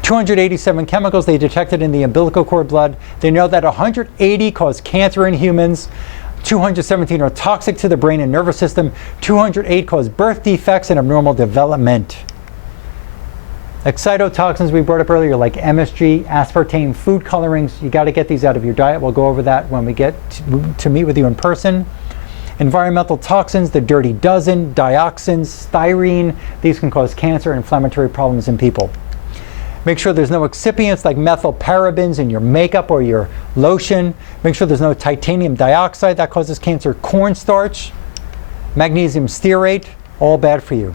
287 chemicals they detected in the umbilical cord blood. They know that 180 cause cancer in humans, 217 are toxic to the brain and nervous system, 208 cause birth defects and abnormal development. Excitotoxins we brought up earlier, like MSG, aspartame, food colorings, you got to get these out of your diet. We'll go over that when we get to meet with you in person. Environmental toxins, the dirty dozen, dioxins, styrene, these can cause cancer and inflammatory problems in people. Make sure there's no excipients like methylparabens in your makeup or your lotion. Make sure there's no titanium dioxide, that causes cancer. Cornstarch, magnesium stearate, all bad for you.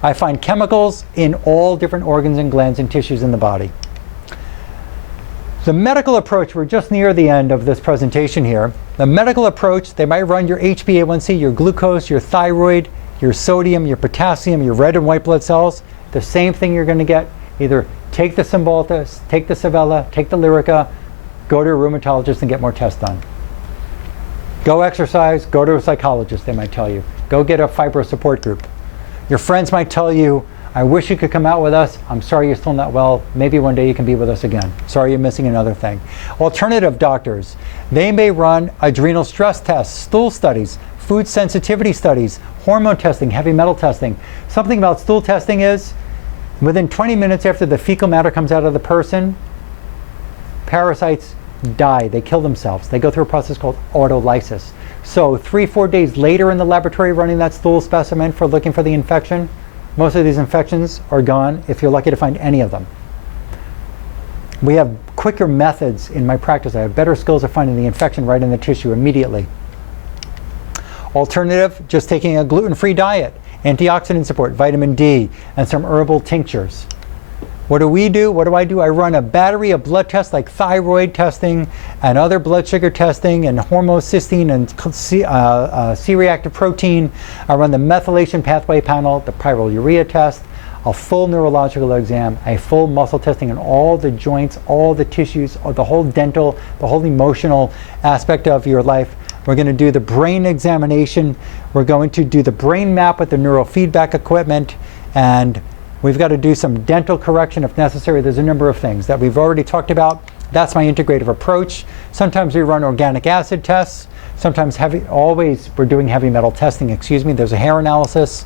I find chemicals in all different organs and glands and tissues in the body. The medical approach, we're just near the end of this presentation here. The medical approach, they might run your HbA1c, your glucose, your thyroid, your sodium, your potassium, your red and white blood cells. The same thing you're going to get. Either take the Cymbalta, take the Savella, take the Lyrica, go to a rheumatologist and get more tests done. Go exercise, go to a psychologist, they might tell you. Go get a fibro support group. Your friends might tell you, I wish you could come out with us. I'm sorry you're still not well. Maybe one day you can be with us again. Sorry you're missing another thing. Alternative doctors, they may run adrenal stress tests, stool studies, food sensitivity studies, hormone testing, heavy metal testing. Something about stool testing is, within 20 minutes after the fecal matter comes out of the person, parasites die. They kill themselves. They go through a process called autolysis. So 3-4 days later in the laboratory running that stool specimen for looking for the infection, most of these infections are gone if you're lucky to find any of them. We have quicker methods in my practice. I have better skills of finding the infection right in the tissue immediately. Alternative, just taking a gluten-free diet. Antioxidant support, vitamin D, and some herbal tinctures. What do we do? What do? I run a battery of blood tests like thyroid testing and other blood sugar testing and homocysteine and C-reactive protein. I run the methylation pathway panel, the pyrolurea test, a full neurological exam, a full muscle testing on all the joints, all the tissues, the whole dental, the whole emotional aspect of your life. We're going to do the brain examination. We're going to do the brain map with the neurofeedback equipment. And we've got to do some dental correction if necessary. There's a number of things that we've already talked about. That's my integrative approach. Sometimes we run organic acid tests. Sometimes we're doing heavy metal testing, There's a hair analysis.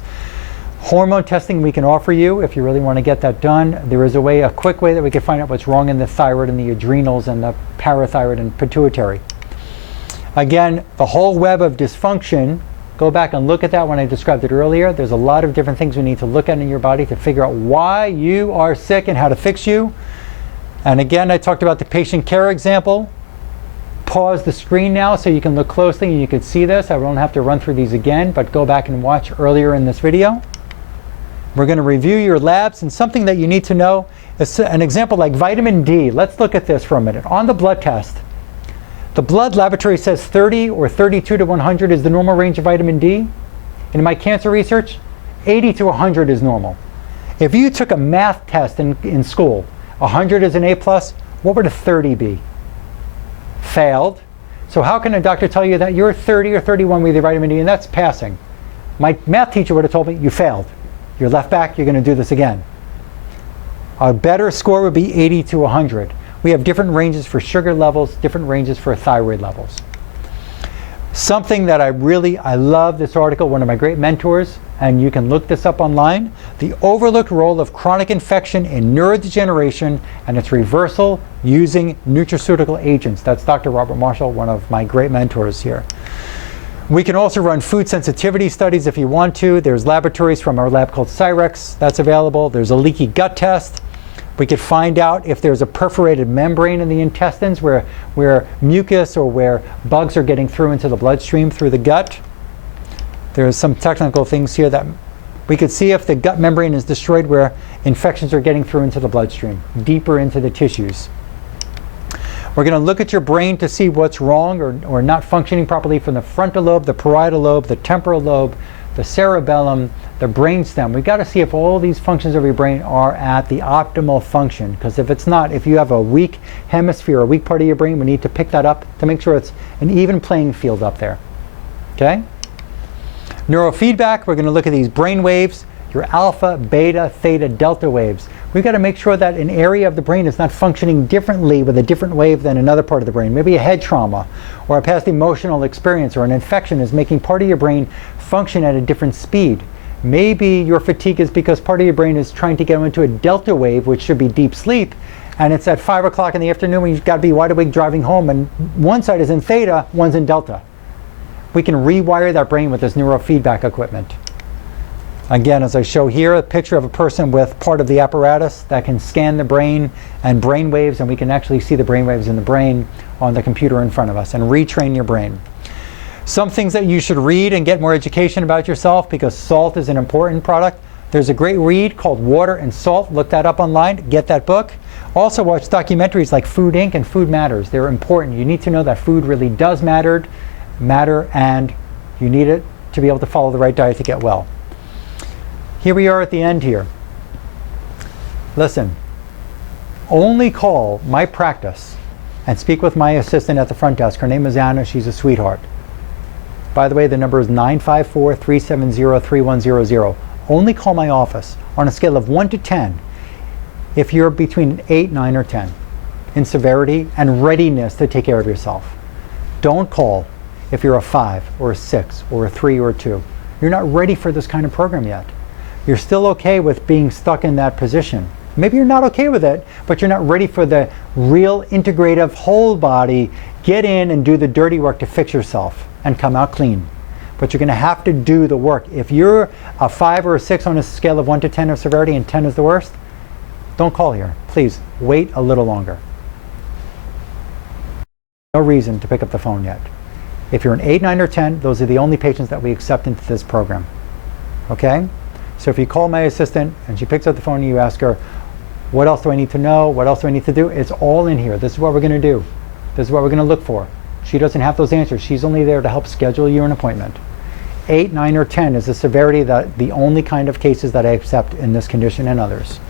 Hormone testing we can offer you if you really want to get that done. There is a quick way that we can find out what's wrong in the thyroid and the adrenals and the parathyroid and pituitary. Again, the whole web of dysfunction, go back and look at that when I described it earlier. There's a lot of different things we need to look at in your body to figure out why you are sick and how to fix you. And again, I talked about the patient care example. Pause the screen now so you can look closely and you can see this. I won't have to run through these again, but go back and watch earlier in this video. We're going to review your labs, and something that you need to know is an example like vitamin D. Let's look at this for a minute. On the blood test, the blood laboratory says 30 or 32 to 100 is the normal range of vitamin D. In my cancer research, 80 to 100 is normal. If you took a math test in school, 100 is an A+, what would a 30 be? failed. So how can a doctor tell you that you're 30 or 31 with your vitamin D and that's passing? My math teacher would have told me, you failed. You're left back, you're going to do this again. A better score would be 80 to 100. We have different ranges for sugar levels, different ranges for thyroid levels. Something that I love this article, one of my great mentors, and you can look this up online, the overlooked role of chronic infection in neurodegeneration and its reversal using nutraceutical agents. That's Dr. Robert Marshall, one of my great mentors here. We can also run food sensitivity studies if you want to. There's laboratories from our lab called Cyrex that's available. There's a leaky gut test. We could find out if there's a perforated membrane in the intestines where mucus or where bugs are getting through into the bloodstream through the gut. There's some technical things here that we could see if the gut membrane is destroyed where infections are getting through into the bloodstream, deeper into the tissues. We're going to look at your brain to see what's wrong or not functioning properly from the frontal lobe, the parietal lobe, the temporal lobe, the cerebellum, the brainstem. We've got to see if all these functions of your brain are at the optimal function. Because if it's not, if you have a weak hemisphere, a weak part of your brain, we need to pick that up to make sure it's an even playing field up there. Okay? Neurofeedback, we're going to look at these brain waves, your alpha, beta, theta, delta waves. We've got to make sure that an area of the brain is not functioning differently with a different wave than another part of the brain. Maybe a head trauma or a past emotional experience or an infection is making part of your brain function at a different speed. Maybe your fatigue is because part of your brain is trying to get into a delta wave, which should be deep sleep, and it's at 5 o'clock in the afternoon when you've got to be wide awake driving home, and one side is in theta, one's in delta. We can rewire that brain with this neurofeedback equipment. Again, as I show here, a picture of a person with part of the apparatus that can scan the brain and brain waves, and we can actually see the brain waves in the brain on the computer in front of us and retrain your brain. Some things that you should read and get more education about yourself, because salt is an important product. There's a great read called Water and Salt. Look that up online. Get that book. Also watch documentaries like Food Inc. and Food Matters. They're important. You need to know that food really does matter, and you need it to be able to follow the right diet to get well. Here we are at the end here. Listen, only call my practice and speak with my assistant at the front desk. Her name is Anna. She's a sweetheart. By the way, the number is 954-370-3100. Only call my office on a scale of 1 to 10 if you're between 8, 9, or 10 in severity and readiness to take care of yourself. Don't call if you're a 5 or a 6 or a 3 or a 2. You're not ready for this kind of program yet. You're still okay with being stuck in that position. Maybe you're not okay with it, but you're not ready for the real integrative whole body, get in and do the dirty work to fix yourself and come out clean. But you're going to have to do the work. If you're a 5 or a 6 on a scale of 1 to 10 of severity and 10 is the worst, don't call here. Please wait a little longer. No reason to pick up the phone yet. If you're an 8, 9, or 10, those are the only patients that we accept into this program. Okay? So if you call my assistant and she picks up the phone and you ask her, what else do I need to know? What else do I need to do? It's all in here. This is what we're going to do. This is what we're going to look for. She doesn't have those answers. She's only there to help schedule you an appointment. 8, 9, or 10 is the severity, that the only kind of cases that I accept in this condition and others.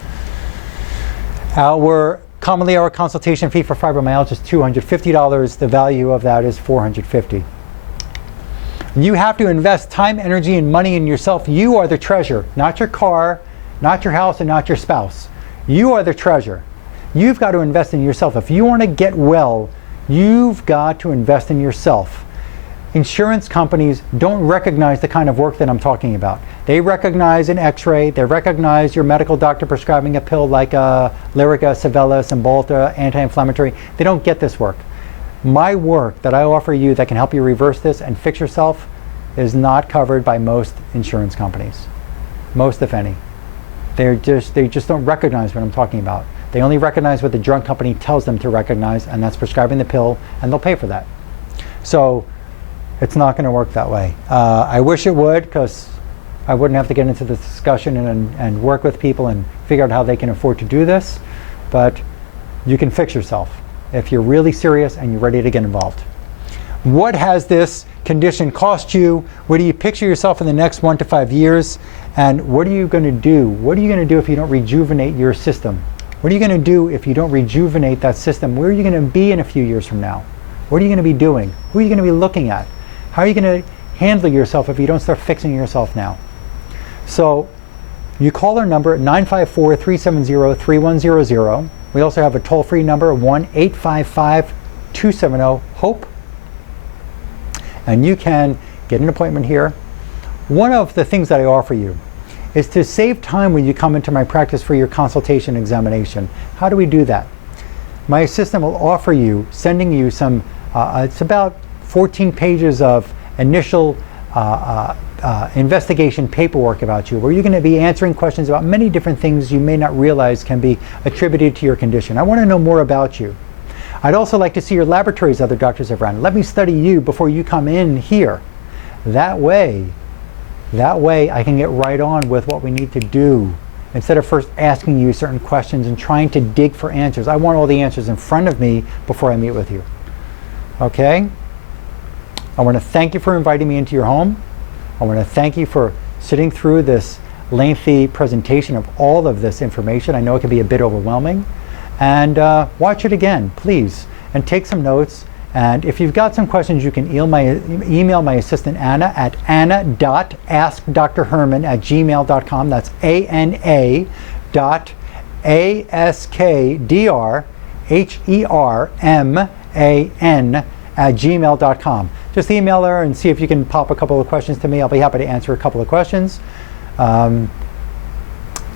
Commonly our consultation fee for fibromyalgia is $250. The value of that is $450. You have to invest time, energy, and money in yourself. You are the treasure, not your car, not your house, and not your spouse. You are the treasure. You've got to invest in yourself. If you want to get well, you've got to invest in yourself. Insurance companies don't recognize the kind of work that I'm talking about. They recognize an x-ray, they recognize your medical doctor prescribing a pill like Lyrica, Cialis, Cymbalta, anti-inflammatory. They don't get this work. My work that I offer you that can help you reverse this and fix yourself is not covered by most insurance companies. Most, if any. They just don't recognize what I'm talking about. They only recognize what the drug company tells them to recognize, and that's prescribing the pill, and they'll pay for that. So it's not going to work that way. I wish it would, because I wouldn't have to get into this discussion and work with people and figure out how they can afford to do this. But you can fix yourself if you're really serious and you're ready to get involved. What has this condition cost you? Where do you picture yourself in the next 1 to 5 years? And what are you going to do? What are you going to do if you don't rejuvenate your system? What are you going to do if you don't rejuvenate that system? Where are you going to be in a few years from now? What are you going to be doing? Who are you going to be looking at? How are you going to handle yourself if you don't start fixing yourself now? So you call our number at 954-370-3100. We also have a toll-free number, 1-855-270-HOPE. And you can get an appointment here. One of the things that I offer you is to save time when you come into my practice for your consultation examination. How do we do that? My assistant will offer you, sending you some, it's about 14 pages of initial investigation paperwork about you, where you're going to be answering questions about many different things you may not realize can be attributed to your condition. I want to know more about you. I'd also like to see your laboratories other doctors have run. Let me study you before you come in here. That way I can get right on with what we need to do, instead of first asking you certain questions and trying to dig for answers. I want all the answers in front of me before I meet with you. Okay? I want to thank you for inviting me into your home. I want to thank you for sitting through this lengthy presentation of all of this information. I know it can be a bit overwhelming. And watch it again, please, and take some notes. And if you've got some questions, you can email my assistant Anna at anna.askdrherman@gmail.com. That's ANA.ASKDRHERMAN@gmail.com. Just email her and see if you can pop a couple of questions to me. I'll be happy to answer a couple of questions.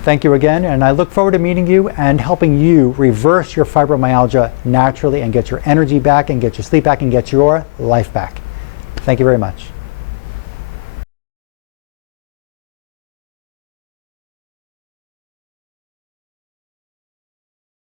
Thank you again, and I look forward to meeting you and helping you reverse your fibromyalgia naturally and get your energy back and get your sleep back and get your life back. Thank you very much.